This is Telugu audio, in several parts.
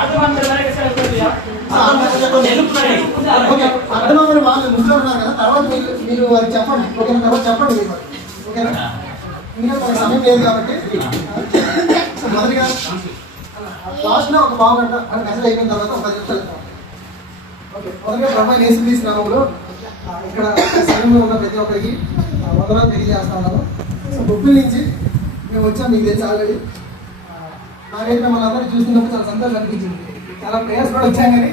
అర్థమని వాళ్ళు ముగ్గురు ఉన్నారు కదా, తర్వాత మీరు వారికి చెప్పండి. ఓకేనా? తర్వాత చెప్పండి మీరు. ఓకేనా? ఇంకా కొంత సమయం లేదు కాబట్టి మొదటిగా లాస్ట్లో ఒక పావు గంట మెసేజ్ అయిపోయిన తర్వాత ఒక 10 నిమిషాలు. ఓకే, మొదటిగా ప్రభు యేసుక్రీస్తు నామములో ఇక్కడ సమయంలో ఉన్న ప్రతి ఒక్కరికి వందనాలు తెలియజేస్తా ఉన్నాను. సో బొబ్బిల్ నుంచి మేము వచ్చాం, మీకు తెలిసి ఆల్రెడీ. నాకైతే మిమ్మల్ని అందరూ చూసినప్పుడు చాలా సంతోషం అనిపించింది. చాలా ప్రేయర్స్ కూడా వచ్చాం, కానీ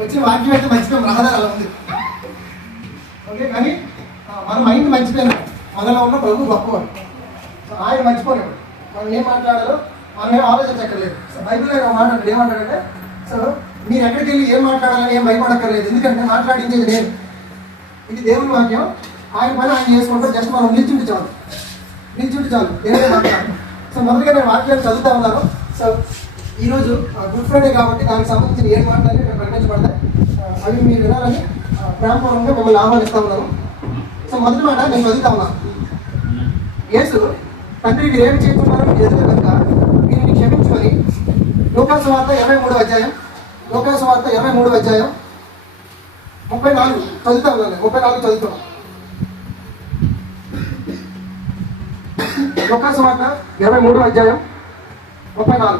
వచ్చిన వాక్యం అయితే మర్చిపోయాం, రహదారి అలా ఉంది. ఓకే, కానీ మన మైండ్ మర్చిపోయినా మనలో ఉన్న ప్రభు గొప్పవాడు. సో ఆయన మర్చిపోలేడు. మనం ఏం మాట్లాడాలో మనం ఏం ఆలోచించక్కర్లేదు. సో బైబిల్లో మాట్లాడాడు, ఏమంటాడంటే, సో మీరు ఎక్కడికి వెళ్ళి ఏం మాట్లాడాలని ఏం భయపడక్కర్లేదు, ఎందుకంటే మాట్లాడించేది నేను. ఇది దేవుని వాక్యం. ఆయన పని ఆయన చేసుకుంటారు, జస్ట్ మనం నిల్చుంటే చాలు దేవుడే మాట్లాడాలి. సో మొదటిగా నేను వాక్యాలు చదువుతా ఉన్నాను. సో ఈరోజు గుడ్ ఫ్రైడే కాబట్టి దానికి సంబంధించిన 7 మాటలు ఇక్కడ ప్రకటించబడతాయి. అవి మీరు వినాలని ప్రేమపూర్వకంగా మిమ్మల్ని ఆహ్వానిస్తూ ఉన్నాను. సో మొదటి మాట నేను చదువుతా ఉన్నాను. యేసు తండ్రి మీరు ఏమి చేస్తున్నారు ఎదురు కనుక వీరిని క్షమించుకొని లోకాసు వార్త 23వ అధ్యాయం 34 చదువుతా ఉన్నాను. 34 చదువుతున్నాను. లోకాసు వార్త 23వ అధ్యాయం 34.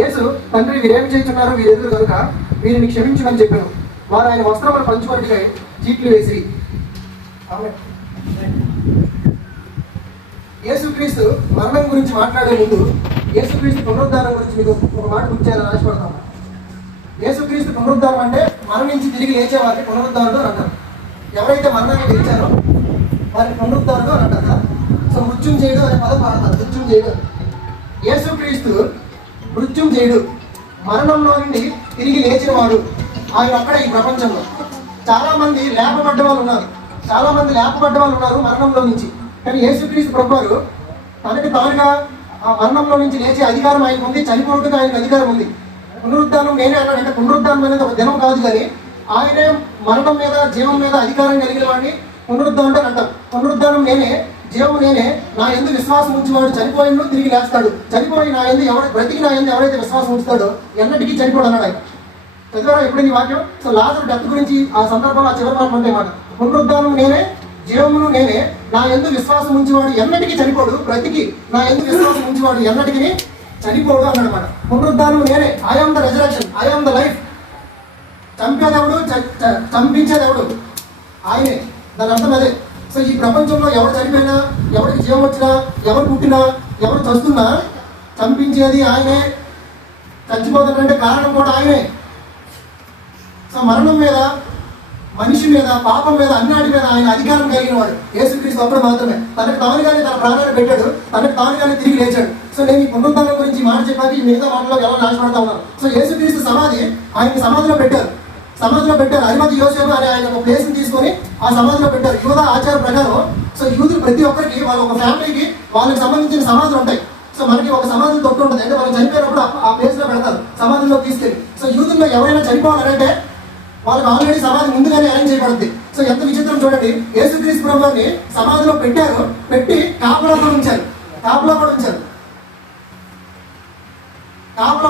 యేసు తండ్రి వీరేమి చేస్తున్నారు వీరు ఎదురు కనుక వీరిని క్షమించమని చెప్పాను. వారు ఆయన వస్త్రములు పంచుకోవడానికై చీట్లు వేసి. యేసుక్రీస్తు మరణం గురించి మాట్లాడే ముందు యేసుక్రీస్తు పునరుద్ధానం గురించి మీకు ఒక మాట గుర్తు చేయాలని ఆశపడతాను. యేసుక్రీస్తు పునరుద్ధానం అంటే మరణించి తిరిగి లేచేవారిని పునరుద్ధారుడు అని అంటారు. ఎవరైతే మరణాన్ని గెలిచారో వారిని పునరుద్ధారుడు అని అంటారు. సో మృత్యుంజయుడు అనే పదం వాడతారు. మృత్యుంజయుడు. యేసుక్రీస్తు మృత్యుంజయుడు, మరణంలో నుండి తిరిగి లేచిన వాడు ఆయన అక్కడ ఈ ప్రపంచంలో. చాలామంది లేపబడ్డ వాళ్ళు ఉన్నారు మరణంలో నుంచి. కానీ యేసుక్రీస్తు ప్రభువారు తనకి తానుగా ఆ మరణంలో నుంచి లేచే అధికారం ఆయనకు ఉంది, చనిపోవడానికి ఆయనకు అధికారం ఉంది. పునరుద్ధానం నేనే అన్నాడంటే పునరుద్ధానం అనేది ఒక దినం కాదు, కానీ ఆయనే మరణం మీద జీవం మీద అధికారం కలిగిన వాడిని పునరుద్ధానం అని అంటాం. పునరుద్ధానం నేనే, జీవం నేనే, నా యందు విశ్వాసం ఉంచేవాడు చనిపోయిన తిరిగి లేస్తాడు. చనిపోయి నా యందు బ్రతికి నా యందు ఎవరైతే విశ్వాసం ఉంచుతాడో ఎన్నటికీ చనిపోడు అన్నాడు ఆయన. చదివారా ఎప్పుడు ఈ వాక్యం? సో లాజరు డెత్ గురించి ఆ సందర్భంలో ఆ చివరి మాట ఉంటే మాట, పునరుద్ధానం నేనే, జీవమును నేనే, నా యందు విశ్వాసం ఉంచేవాడు ఎన్నటికీ చనిపోడు, బ్రతికి నా యందు విశ్వాసం ఉంచేవాడు ఎన్నటికీ చనిపోడు అన్నాడు అన్నమాట. పునరుద్ధానం నేనే, I am the resurrection, I am the life. చంపేదెవడు, చంపించేదెవడు? ఆయనే. దాని అర్థం అదే. సో ఈ ప్రపంచంలో ఎవరు చనిపోయినా, ఎవరికి జీవం వచ్చినా, ఎవరు పుట్టినా, ఎవరు చస్తున్నా చంపించేది ఆయనే, చచ్చిపోతుందంటే కారణం కూడా ఆయనే. సో మరణం మీద, మనిషి మీద, పాపం మీద, అన్నిటి మీద ఆయన అధికారం కలిగిన వాడు యేసుక్రీస్తు ఒక్కడు మాత్రమే. తనకు తానుగానే తన ప్రాణాన్ని పెట్టాడు, తనకు తానుగానే తిరిగి లేచాడు. సో నేను ఈ పునరుద్ధానం గురించి మాట చెప్పాక ఈ మిగతా మాటలో ఎలా నాశపడతా ఉన్నాను. సో యేసుక్రీస్తు సమాధి ఆయనకి సమాధిలో పెట్టారు. అరిమతి యోసేపు అనే ఆయన ఒక ప్లేస్ని తీసుకొని ఆ సమాధిలో పెట్టారు. యూద ఆచార ప్రకారం సో యూదులు ప్రతి ఒక్కరికి వాళ్ళ ఒక ఫ్యామిలీకి వాళ్ళకి సంబంధించిన సమాధులు ఉంటాయి. సో మనకి ఒక సమాధి తొట్టు ఉంటుంది, అంటే వాళ్ళు చనిపోయినప్పుడు ఆ ప్లేస్లో పెడతారు, సమాధిలో తీసుకెళ్ళి. సో యూదుల్లో ఎవరైనా చనిపోవాలంటే వాళ్ళకి ఆల్రెడీ సమాధి ముందుగానే అరేంజ్ చేయబడుతుంది. సో ఎంత విచిత్రం చూడండి. యేసుక్రీస్తు ప్రభువుని సమాధిలో పెట్టారు, పెట్టి కాపలా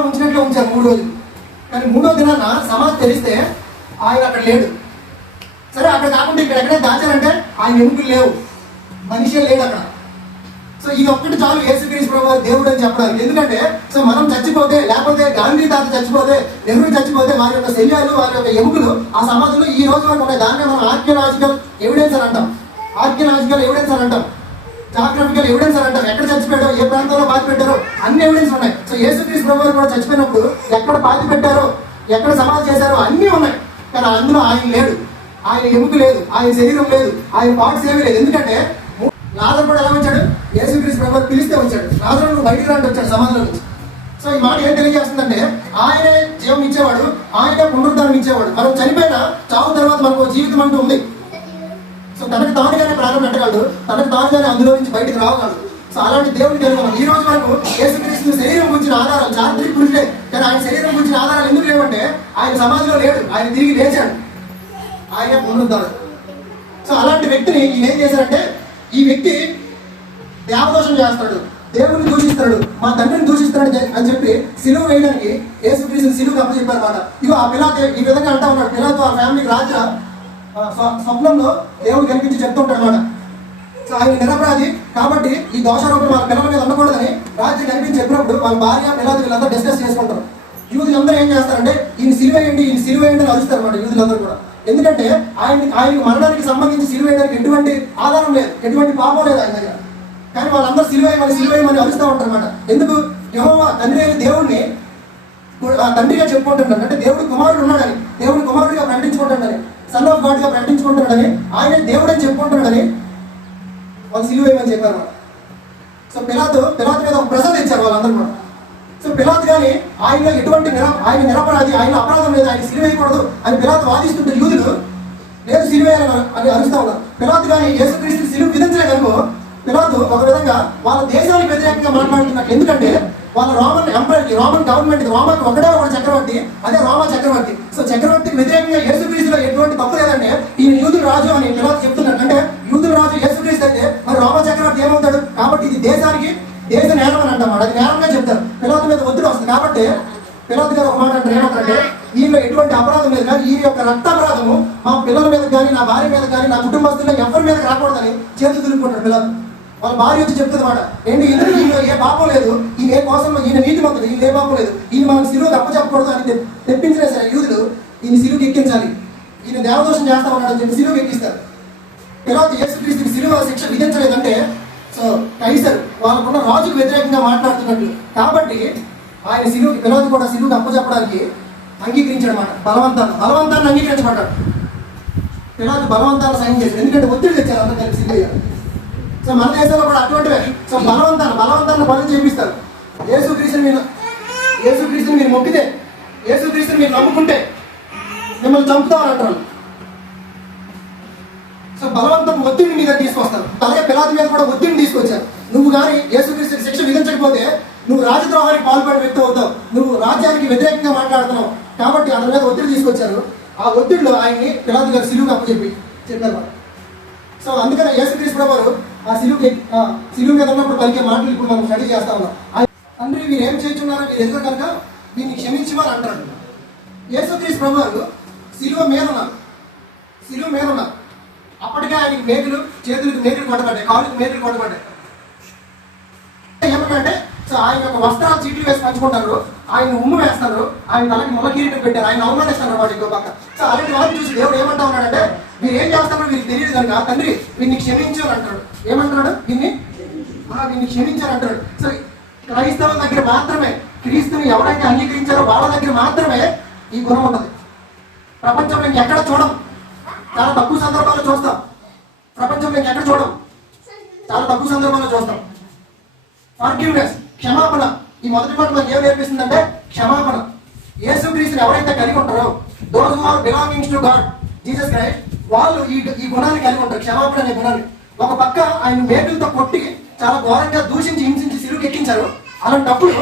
ఉంచినట్లు ఉంచారు 3 రోజులు. కానీ 3వ దినాన సమాధి తెరిస్తే ఆయన అక్కడ లేడు. సరే, అక్కడ కాకుండా ఇక్కడ ఎక్కడే దాచారంటే ఆయన ఎముకలు లేవు, మనిషే లేడు అక్కడ. సో ఇది ఒక్కటి చాలు యేసుక్రీస్తు ప్రభువు దేవుడు అని చెప్పడానికి. ఎందుకంటే సో మనం చచ్చిపోతే, లేకపోతే గాంధీ తాత చచ్చిపోతే, నెహ్రూ చచ్చిపోతే వారి యొక్క శల్యాలు, వారి యొక్క ఎముకలు ఆ సమాధులు ఈ రోజు వరకు ఉన్నాయి. దాన్నే మనం ఆర్కియలాజికల్ ఎవిడెన్స్ అని అంటాం, జాగ్రఫికల్ ఎవిడెన్స్ అని అంటాం. ఎక్కడ చచ్చిపోయాడో, ఏ ప్రాంతంలో పాతి పెట్టారో అన్ని ఎవిడెన్స్ ఉన్నాయి. సో యేసుక్రీస్తు ప్రభువు కూడా చచ్చిపోయినప్పుడు ఎక్కడ పాతి పెట్టారో, ఎక్కడ సమాధి చేశారో అన్నీ ఉన్నాయి. కానీ అందులో ఆయన లేడు, ఆయన ఎముక లేదు, ఆయన శరీరం లేదు, ఆయన పార్ట్స్ ఏమీ లేదు. ఎందుకంటే లాజరు కూడా ఎలా వచ్చాడు? యేసుక్రీస్తు ప్రభువు పిలిస్తే వచ్చాడు. లాజరు నువ్వు బయటికి రాంటి వచ్చాడు సమాధిలో నుంచి. సో ఈ మాట ఏం తెలియజేస్తుందంటే ఆయనే జీవం ఇచ్చేవాడు, ఆయనే పునరుద్ధానం ఇచ్చేవాడు. మనం చనిపోయినా చావు తర్వాత మనకు జీవితం అంటూ ఉంది. సో తనకు తానుగానే ప్రాణం పెట్టగలడు, తనకు తానుగానే అందులో నుంచి బయటకు రావగలడు. సో అలాంటి దేవుడిని తెలుగున్నాం. ఈ రోజు వరకు యేసుక్రీస్తు శరీరం గురించిన ఆధారాలు చారిత్రక పురుషుడే, కానీ ఆయన శరీరం గురించిన ఆధారాలు ఎందుకు లేవంటే ఆయన సమాధిలో లేడు, ఆయన తిరిగి లేచాడు, ఆయన పునరుద్ధాడు. సో అలాంటి వ్యక్తిని ఈయన ఏం చేశారంటే, ఈ వ్యక్తి దేవదోషం చేస్తాడు, దేవుడిని దూషిస్తున్నాడు, మా తండ్రిని దూషిస్తున్నాడు అని చెప్పి సిలువ వేయడానికి యేసుక్రీస్తుని సిలువకు అప్పచెప్పారు అన్నమాట. ఇగో ఆ పిలాతు ఈ విధంగా అంటా ఉన్నాడు. పిలాతు ఆ ఫ్యామిలీకి రాజు స్వప్నంలో దేవుడు కనిపించి చెప్తుంటాడు అన్నమాట. సో ఆయన నిరపరాధి కాబట్టి ఈ దోషారోపణ వాళ్ళ పిల్లల మీద ఉండకూడదని రాజ్యం కనిపించి చెప్పినప్పుడు వాళ్ళ భార్య పిల్లలు వీళ్ళందరూ డిస్కస్ చేసుకుంటారు. యూదులందరూ ఏం చేస్తారంటే ఈయన సిలువేయండి అని అరుస్తారు అన్నమాట యూదులందరూ కూడా. ఎందుకంటే ఆయన మరణానికి సంబంధించి సిలువేయడానికి ఎటువంటి ఆధారం లేదు, ఎటువంటి పాపం లేదు ఆయన దగ్గర. కానీ వాళ్ళందరూ సిలువేయమని అరుస్తూ ఉంటారు అన్నమాట. ఎందుకు? యెహోవా తండ్రి అయిన దేవుడిని తండ్రిగా చెప్పుకుంటున్నాడు, అంటే దేవుడు కుమారుడు ఉన్నాడని, దేవుడు కుమారుడిగా ప్రకటించుకుంటున్నాడని, సన్ ఆఫ్ గాడ్ గా ప్రకటించుకుంటున్నాడని, ఆయన దేవుడు అని చెప్పుకుంటున్నాడని వాళ్ళు సిలువేయమని చెప్పారు అన్నమాట. సో పిలాతు మీద ఒక ప్రసాదం ఇచ్చారు వాళ్ళందరూ కూడా. సో పిలాతు కానీ ఆయన ఎటువంటి ఆయన నిరపరాధి, ఆయన అపరాధం లేదు, ఆయన సిలువేయకూడదు అని పిలాతు వాదిస్తుంటే యూదులు లేదు సిలువేయాలని అని అరుస్తూ ఉన్నారు. పిలాతు కానీ యేసుక్రీస్తు సిలువ విధించలేదనుకో పిలాతు ఒక విధంగా వాళ్ళ దేశానికి వ్యతిరేకంగా మాట్లాడుతున్నట్టు. ఎందుకంటే వాళ్ళ రోమన్ గవర్నమెంట్, రోమాకి ఒకటే ఒక చక్రవర్తి, అదే రోమా చక్రవర్తి. సో చక్రవర్తికి వ్యతిరేకంగా యేసుక్రీస్తులో ఎటువంటి తప్పు లేదంటే ఈయన యూదుల రాజు అని పిలాతు చెప్తున్నాడు. అంటే యూదుల రాజు యేసుక్రీస్తు అయితే మరి రోమా చక్రవర్తి ఏమవుతాడు? కాబట్టి ఇది దేశ నేరం అని అంటామాట. అది నేరంగా చెప్తారు. పిలాతు మీద ఒత్తిడి వస్తుంది కాబట్టి పిలాతు గారు ఒక మాట అంటారు, ఏమంటారంటే ఈయన ఎటువంటి అపరాధం లేదు కానీ ఈయన యొక్క రక్తాపరాధము మా పిల్లల మీద కానీ, నా భార్య మీద కానీ, నా కుటుంబస్తుల్లో ఎవరి మీద రాకూడదని చేతులు దులుపుకుంటాడు పిలాతు. వాళ్ళ భార్య వచ్చి చెప్తుంది మాట, ఏంటి ఈయన ఏ పాపం లేదు, ఈయన ఏ కోసం, ఈయన నీతిమంతుడు, ఈయన ఏ పాపం లేదు, ఈయన మనం సిలువకు అప్పచెప్పకూడదు అని తెప్పించిన సరే యూదులు ఈయన సిలువకి ఎక్కించాలి, ఈయన దేవదోషం చేస్తా ఉన్నాడు అని చెప్పి సిలువకి ఎక్కిస్తారు. పిలాతు యేసుక్రీస్తుకి సిలువ శిక్ష విధించలేదంటే సో కైసర్ వాళ్ళకున్న రాజుకు వ్యతిరేకంగా మాట్లాడుతున్నట్లు కాబట్టి ఆయన పిలాతు కూడా సిలువకు అప్పచెప్పడానికి అంగీకరించాడు అన్నమాట. బలవంతాన్ని అంగీకరించబడ్డాడు. పిలాతు బలవంతాన్ని సైన్ చేశాడు, ఎందుకంటే ఒత్తిడి తెచ్చారు అందరూ కలిసి సిలువ. సో మన దేశంలో కూడా అటువంటివే. సో బలవంతాన్ని పనులు చేపిస్తారు. యేసుక్రీస్తుని మీరు మొక్కితే, యేసుక్రీస్తుని మీరు నమ్ముకుంటే మిమ్మల్ని చంపుతామని అంటారు. సో బలవంతం ఒత్తిడిని మీద తీసుకొస్తారు. అలాగే పిలాతు మీద కూడా ఒత్తిడిని తీసుకొచ్చారు. నువ్వు కానీ యేసుక్రీస్తుకి శిక్ష విధించకపోతే నువ్వు రాజద్రోహానికి పాల్పడే వ్యక్తి అవుతావు, నువ్వు రాజ్యానికి వ్యతిరేకంగా మాట్లాడుతున్నావు కాబట్టి అతని మీద ఒత్తిడి తీసుకొచ్చారు. ఆ ఒత్తిడిలో ఆయన్ని పిలాతు గారు సిలువకు అప్పచెప్పి చెప్పారు. సో అందుకనే యేసుక్రీస్తు ప్రభువారు ఆ సిలువ మీద ఉన్నప్పుడు పలికే మాటలు ఇప్పుడు మనం స్టడీ చేస్తా ఉన్నాం. తండ్రి వీరు ఏం చేస్తున్నారో మీరు ఎదురు కనుక వీరిని క్షమించమని అంటాడు. యేసుక్రీస్తు ప్రభువారు సిలువ మీద ఉన్నారు. అప్పటికే ఆయనకి చేతులకు మేకులు కొట్టబడ్డాయి, కాళ్ళకి మేకులు కొట్టబడ్డాయి. ఏమంటే సో ఆయన యొక్క వస్త్రాలు చీట్లు వేసి పంచుకుంటారు, ఆయన ఉమ్ము వేస్తారు, ఆయన తలకి ముళ్ళ కిరీటం పెట్టారు, ఆయన అవమానిస్తారు వాడు ఇంకో పక్క. సో అలాంటి వాళ్ళని చూసి దేవుడు ఏమంటా ఉన్నాడంటే మీరు ఏం చేస్తారో వీరికి తెలియదు కనుక తండ్రి వీరిని క్షమించు అని అంటాడు. ఏమంటున్నాడు? వీరిని క్షమించారు అంటాడు. సో క్రైస్తవుల దగ్గర మాత్రమే, క్రీస్తుని ఎవరైతే అంగీకరించారో వాళ్ళ దగ్గర మాత్రమే ఈ గుణం ఉన్నది. ప్రపంచంలో ఇంకెక్కడ చూడం, చాలా తక్కువ సందర్భాల్లో చూస్తాం. ప్రపంచంలో ఇంకెక్కడ చూడం, చాలా తక్కువ సందర్భాల్లో చూస్తాం. ఫర్గివ్నెస్, క్షమాపణ. ఈ మొదటి మాట మనకి ఏం నేర్పిస్తుందంటే క్షమాపణ. యేసుక్రీస్తుని ఎవరైతే కలిగి ఉంటారో those who are belongings to God Jesus Christ, వాళ్ళు ఈ గుణాన్ని కలిగి ఉంటారు, క్షమాపణ అనే గుణాన్ని. ఒక పక్క ఆయన మేకులతో కొట్టి చాలా ఘోరంగా దూషించి హింసించి సిలువకి ఎక్కించారు. అలాంటప్పుడు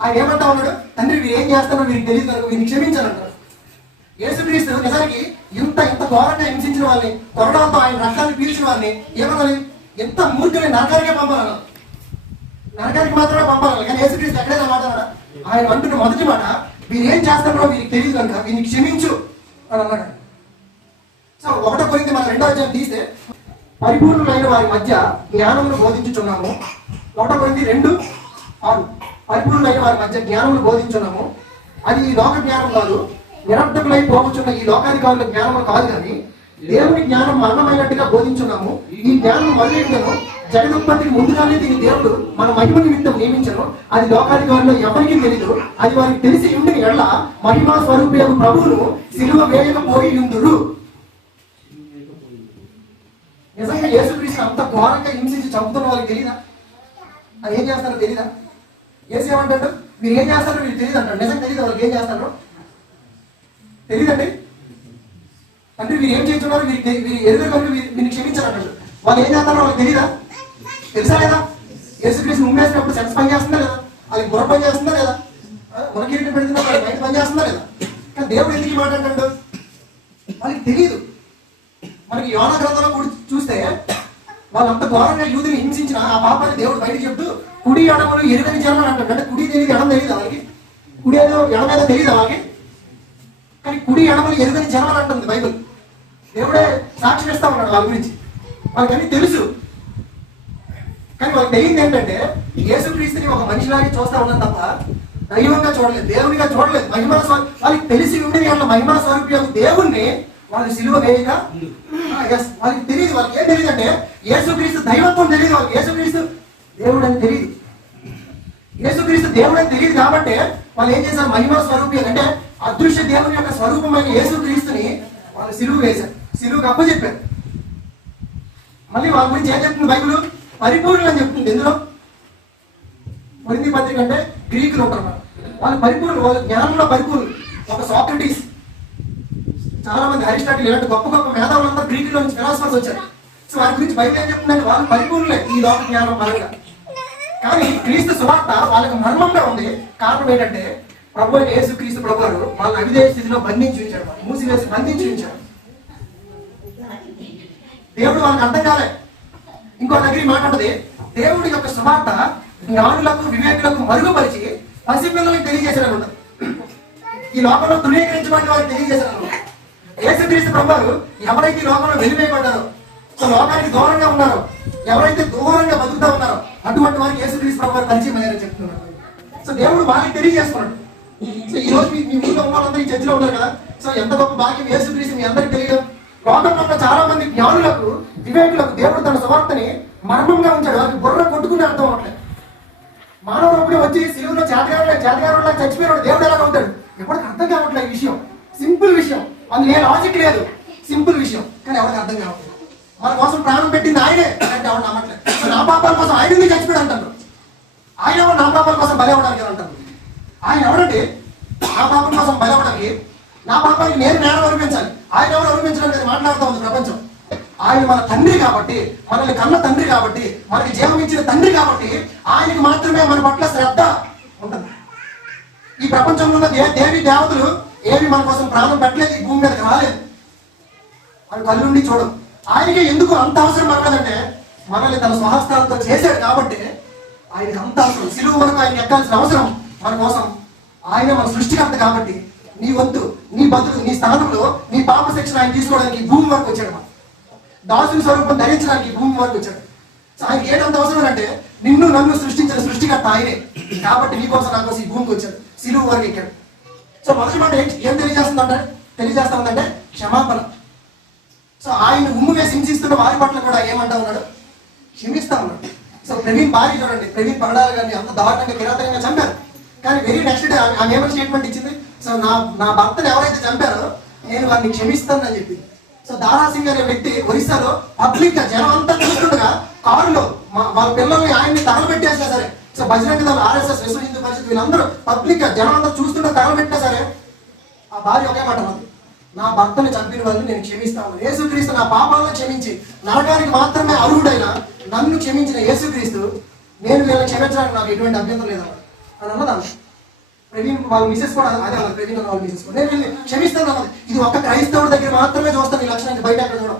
ఆయన ఏమంటా ఉన్నాడు? తండ్రి వీరు ఏం చేస్తారో వీరికి తెలియదు కనుక వీరిని క్షమించాలంటారు. యేసుక్రీస్తు నిజానికి ఇంత ఘోరంగా హింసించిన వాళ్ళని, కొరడాలతో ఆయన రక్తాన్ని పీల్చిన వారిని ఏమనాలి? ఎంత మూర్ఖుని నరకానికే పంపాలన్నారు, నరకానికి మాత్రమే పంపాలి. కానీ యేసుక్రీస్తు ఎక్కడైనా మాట్లాడా? ఆయన అంటున్న మొదటి మాట వీరు ఏం చేస్తారో వీరికి తెలియదు కనుక వీరిని క్షమించు అని అన్నాడు. సో 1 కొరింథీ మనం 2వ అధ్యాయం తీస్తే పరిపూర్ణమైన వారి మధ్య జ్ఞానమును బోధించుచున్నాము. 1 కొరింథీ 2:6 పరిపూర్ణమైన వారి మధ్య జ్ఞానమును బోధించున్నాము. అది ఈ లోక జ్ఞానం కాదు, నిరర్ధకులై పోవచ్చున్న ఈ లోకాధికారుల జ్ఞానము కాదు, కానీ దేవుని జ్ఞానం మరణమైనట్టుగా బోధించున్నాము. ఈ జ్ఞానం మొదలైనను జగదుత్పత్తికి ముందుగానే దీని దేవుడు మన మహిమ నిమిత్తం నియమించను. అది లోకాధికారులు ఎవరికీ తెలియదు. అది వారికి తెలిసి ఉండిన ఎడల మహిమా స్వరూపేయ ప్రభువును సిలువ వేయకపోయి ఉందురు. నిజంగా యేసుక్రీస్తు అంత ఘోరంగా హింసించి చంపుతున్న వాళ్ళకి తెలియదా? అది ఏం చేస్తారో తెలీదా? యేసు ఏమంటాడు? మీరు ఏం చేస్తారో మీరు తెలియదు అంటాడు. నిజంగా తెలియదు వాళ్ళకి ఏం చేస్తారో తెలియదండి. అంటే వీరు ఏం చేస్తున్నారు వీరు ఎదురు వీరిని క్షమించాలంటాడు. వాళ్ళు ఏం చేస్తారో వాళ్ళకి తెలీదా? తెలుసా లేదా? యేసుక్రీస్తు ఉమ్మేసినప్పుడు సెన్స్ పని చేస్తుందా లేదా? వాళ్ళకి బుర్ర పని చేస్తుందా లేదా? మునకిరీటం పెడుతున్నప్పుడు వాళ్ళకి బయట పని చేస్తుందా లేదా? కానీ దేవుడు ఎందుకు ఈ మాట అంటాడు? వాళ్ళకి తెలియదు. మనకి యోనా గ్రంథంలో కూడా చూస్తే వాళ్ళంత ఘోరంగా యూదుని హింసించిన ఆ పాపాన్ని దేవుడు బయట చెప్తూ కుడి కుడి ఎడమలు ఎరుగని జనం అని అంటాడు. అంటే కుడి తెలియదు ఎడం తెలియదు వాళ్ళకి, కుడి ఏదో ఎడమేదో తెలియదు వాళ్ళకి, కానీ కుడి ఎడమలు ఎరుగని జనం అని అంటుంది బైబిల్. దేవుడే సాక్ష్యం ఇస్తా ఉన్నాడు వాళ్ళ గురించి. వాళ్ళకి అన్ని తెలుసు, కానీ వాళ్ళకి తెలియదు ఏంటంటే యేసుక్రీస్తుని ఒక మనిషిలాగే చూస్తా ఉన్నాను తప్ప దైవంగా చూడలేదు, దేవునిగా చూడలేదు. మహిమా వాళ్ళకి తెలిసి ఉండి వాళ్ళ మహిమా స్వరూపి దేవుణ్ణి వాళ్ళు సిలువ వేయగా వాళ్ళకి తెలియదు. వాళ్ళకి ఏం తెలియదు అంటే యేసుక్రీస్తు దైవత్వం తెలియదు వాళ్ళకి, యేసుక్రీస్తు దేవుడు అని తెలియదు. యేసుక్రీస్తు దేవుడు అని తెలియదు కాబట్టి వాళ్ళు ఏం చేశారు, మహిమా స్వరూపి అంటే అదృశ్య దేవుని యొక్క స్వరూపమైన యేసుక్రీస్తుని వాళ్ళు సిలువ వేశారు, సిలువకు అప్పచెప్పారు. మళ్ళీ వాళ్ళ గురించి ఏం చెప్తుంది బైబిల్, పరిపూర్ణులు అని చెప్తుంది. ఎందులో కొరింథీ పత్రిక అంటే గ్రీకులు ఉంటారు, వాళ్ళు పరిపూర్ణులు, వాళ్ళు జ్ఞానంలో పరిపూర్ణులు. ఒక సాక్రటీస్, చాలా మంది అరిస్టాటిల్ ఇలాంటి గొప్ప గొప్ప మేధావులంతా గ్రీకులో నుంచి ఫిలాసఫర్స్ వచ్చారు. సో వారి గురించి బైబిల్ ఏం చెప్తుందంటే వాళ్ళు పరిపూర్ణులే ఈ లోక జ్ఞానం పరంగా. కానీ క్రీస్తు సువార్త వాళ్ళకి మర్మంగా ఉంది. కారణం ఏంటంటే ప్రభు యేసుక్రీస్తు ప్రభువారు వాళ్ళ అవిధేయ స్థితిలో బంధించి ఉంచాడు, మూసివేసి బంధించి ఉంచాడు. దేవుడు వాళ్ళకి అర్థం కాలే. ఇంకో దగ్గర మాట్లాడది, దేవుడి యొక్క సువార్త జ్ఞానులకు వివేకులకు మరుగుపరిచి పసిపిల్లలకు తెలియజేశారనమాట. ఈ లోకంలో ధృవీకరించబడిన వారికి తెలియజేశారనమాట. యేసుక్రీస్తు ప్రభువారు ఎవరైతే ఈ లోకంలో వెలివేయబడ్డారో, సో లోకానికి దూరంగా ఉన్నారో, ఎవరైతే దూరంగా బతుకుతా ఉన్నారో అటువంటి వారికి యేసుక్రీస్తు ప్రభువారు పరిచయం అయ్యారని చెప్తున్నారు. సో దేవుడు వాళ్ళకి తెలియజేస్తున్నాడు. సో ఈ రోజు మీ ఊళ్ళో ఉన్న వాళ్ళందరూ ఈ చర్చిలో ఉన్నారు కదా, సో ఎంత గొప్ప భాగ్యం యేసుక్రీస్తు మీ అందరికి తెలియదు. లోకంలో ఉన్న చాలా మంది జ్ఞానులకు వివేకులకు దేవుడు తన సువార్తని మర్మంగా ఉంచాడు. వారికి బుర్ర కొట్టుకుని అర్థం అవట్లేదు. మానవ రూపంలో వచ్చి సిలువలో చేతగారులా చచ్చిపోయినాడు దేవుడు ఎలా అవుతాడు ఎవరికి అర్థం కావట్లేదు. ఈ విషయం సింపుల్ విషయం, అందులో ఏ లాజిక్ లేదు, సింపుల్ విషయం, కానీ ఎవరికి అర్థం కావట్లేదు. మన కోసం ప్రాణం పెట్టింది ఆయనే అంటే ఎవరు నమ్మట్లేదు. నా పాపాల కోసం ఆయన ఎందుకు చచ్చిపోయాడు అంటారు, ఆయన ఎవరు నా పాపాల కోసం బలి అవ్వడానికి అంటారు. ఆయన ఎవరంటే నా పాపం కోసం బలి అవ్వడానికి, నా పాపానికి నేను నేరం అనిపించాలి, ఆయన ఎవరు అనిపించడానికి మాట్లాడుతూ ఉంది ప్రపంచం. ఆయన మన తండ్రి కాబట్టి, మనల్ని కన్న తండ్రి కాబట్టి, మనకి జీవం ఇచ్చిన తండ్రి కాబట్టి ఆయనకి మాత్రమే మన పట్ల శ్రద్ధ ఉంటుంది. ఈ ప్రపంచంలో ఉన్న దేవి దేవతలు ఏమి మన కోసం ప్రాణం పెట్టలేదు, ఈ భూమి మీదకి రాలేదు, వాళ్ళు కళ్ళుండి చూడదు. ఆయనకి ఎందుకు అంత అవసరం పడలేదంటే మనల్ని తన స్వహస్తాలతో చేశాడు కాబట్టి ఆయనకి అంత అవసరం. సిలువ వరకు ఆయన ఎక్కాల్సిన అవసరం మన కోసం. ఆయన మన సృష్టికర్త కాబట్టి నీ వద్దు, నీ బతుకు, నీ స్థానంలో నీ పాప శిక్షణ ఆయన తీసుకోవడానికి భూమి వరకు వచ్చాడు. దాసుని స్వరూపం ధరించడానికి భూమి వరకు వచ్చాడు. సో ఆయనకి ఏంటంత అవసరం అంటే నిన్ను నన్ను సృష్టించిన సృష్టికర్త ఆయనే కాబట్టి నీ కోసం నా కోసం ఈ భూమికి వచ్చాడు, సిలువ వరకు ఎక్కాడు. సో మొదటి మాట ఏం తెలియజేస్తా ఉందంటే క్షమాపణ. సో ఆయన ఉమ్ము వేసి హింసిస్తున్న వారి పట్ల కూడా ఏమంటా ఉన్నాడు, క్షమిస్తా ఉన్నాడు. సో ప్రవీణ్ భార్య చూడండి, ప్రవీణ్ పగడాలి గారిని అంత దారుణంగా కిరాతకంగా చంపారు. కానీ వెరీ నెక్స్ట్ డే ఆమె ఏమైనా స్టేట్మెంట్ ఇచ్చింది, సో నా భర్తను ఎవరైతే చంపారో నేను వారిని క్షమిస్తానని చెప్పింది. సో దారాసింగ్ అనే వ్యక్తి ఒరిస్సాలో పబ్లిక్ గా జనం అంతా చూస్తుండగా కారులో వాళ్ళ పిల్లల్ని ఆయన్ని తగలబెట్టేసినా సరే, సో బజరంగ దళ, ఆర్ఎస్ఎస్, విశ్వ హిందూ పరిషత్ వీళ్ళందరూ పబ్లిక్ గా జనం అంతా చూస్తుండగా తగలబెట్టినా సరే ఆ భార్య ఒకే మాట అన్నది, నా భర్తను చంపిన వాళ్ళని నేను క్షమిస్తాను. యేసుక్రీస్తు నా పాపాలను క్షమించి నరకానికి మాత్రమే అర్హుడైన నన్ను క్షమించిన యేసుక్రీస్తు నేను వీళ్ళని క్షమించడానికి నాకు ఎటువంటి అభ్యంతరం లేదన్న అని అన్నదాన్ని. ప్రవీణ్ వాళ్ళ మిసెస్ కూడా అదే అన్నది, ప్రవీణ్ వాళ్ళ మిసెస్ కూడా నేను వీళ్ళని క్షమిస్తాను అన్నది. ఇది ఒక్క క్రైస్తవుడి దగ్గర మాత్రమే చూస్తాను ఈ లక్షణాన్ని, బయట ఎక్కడ చూడం.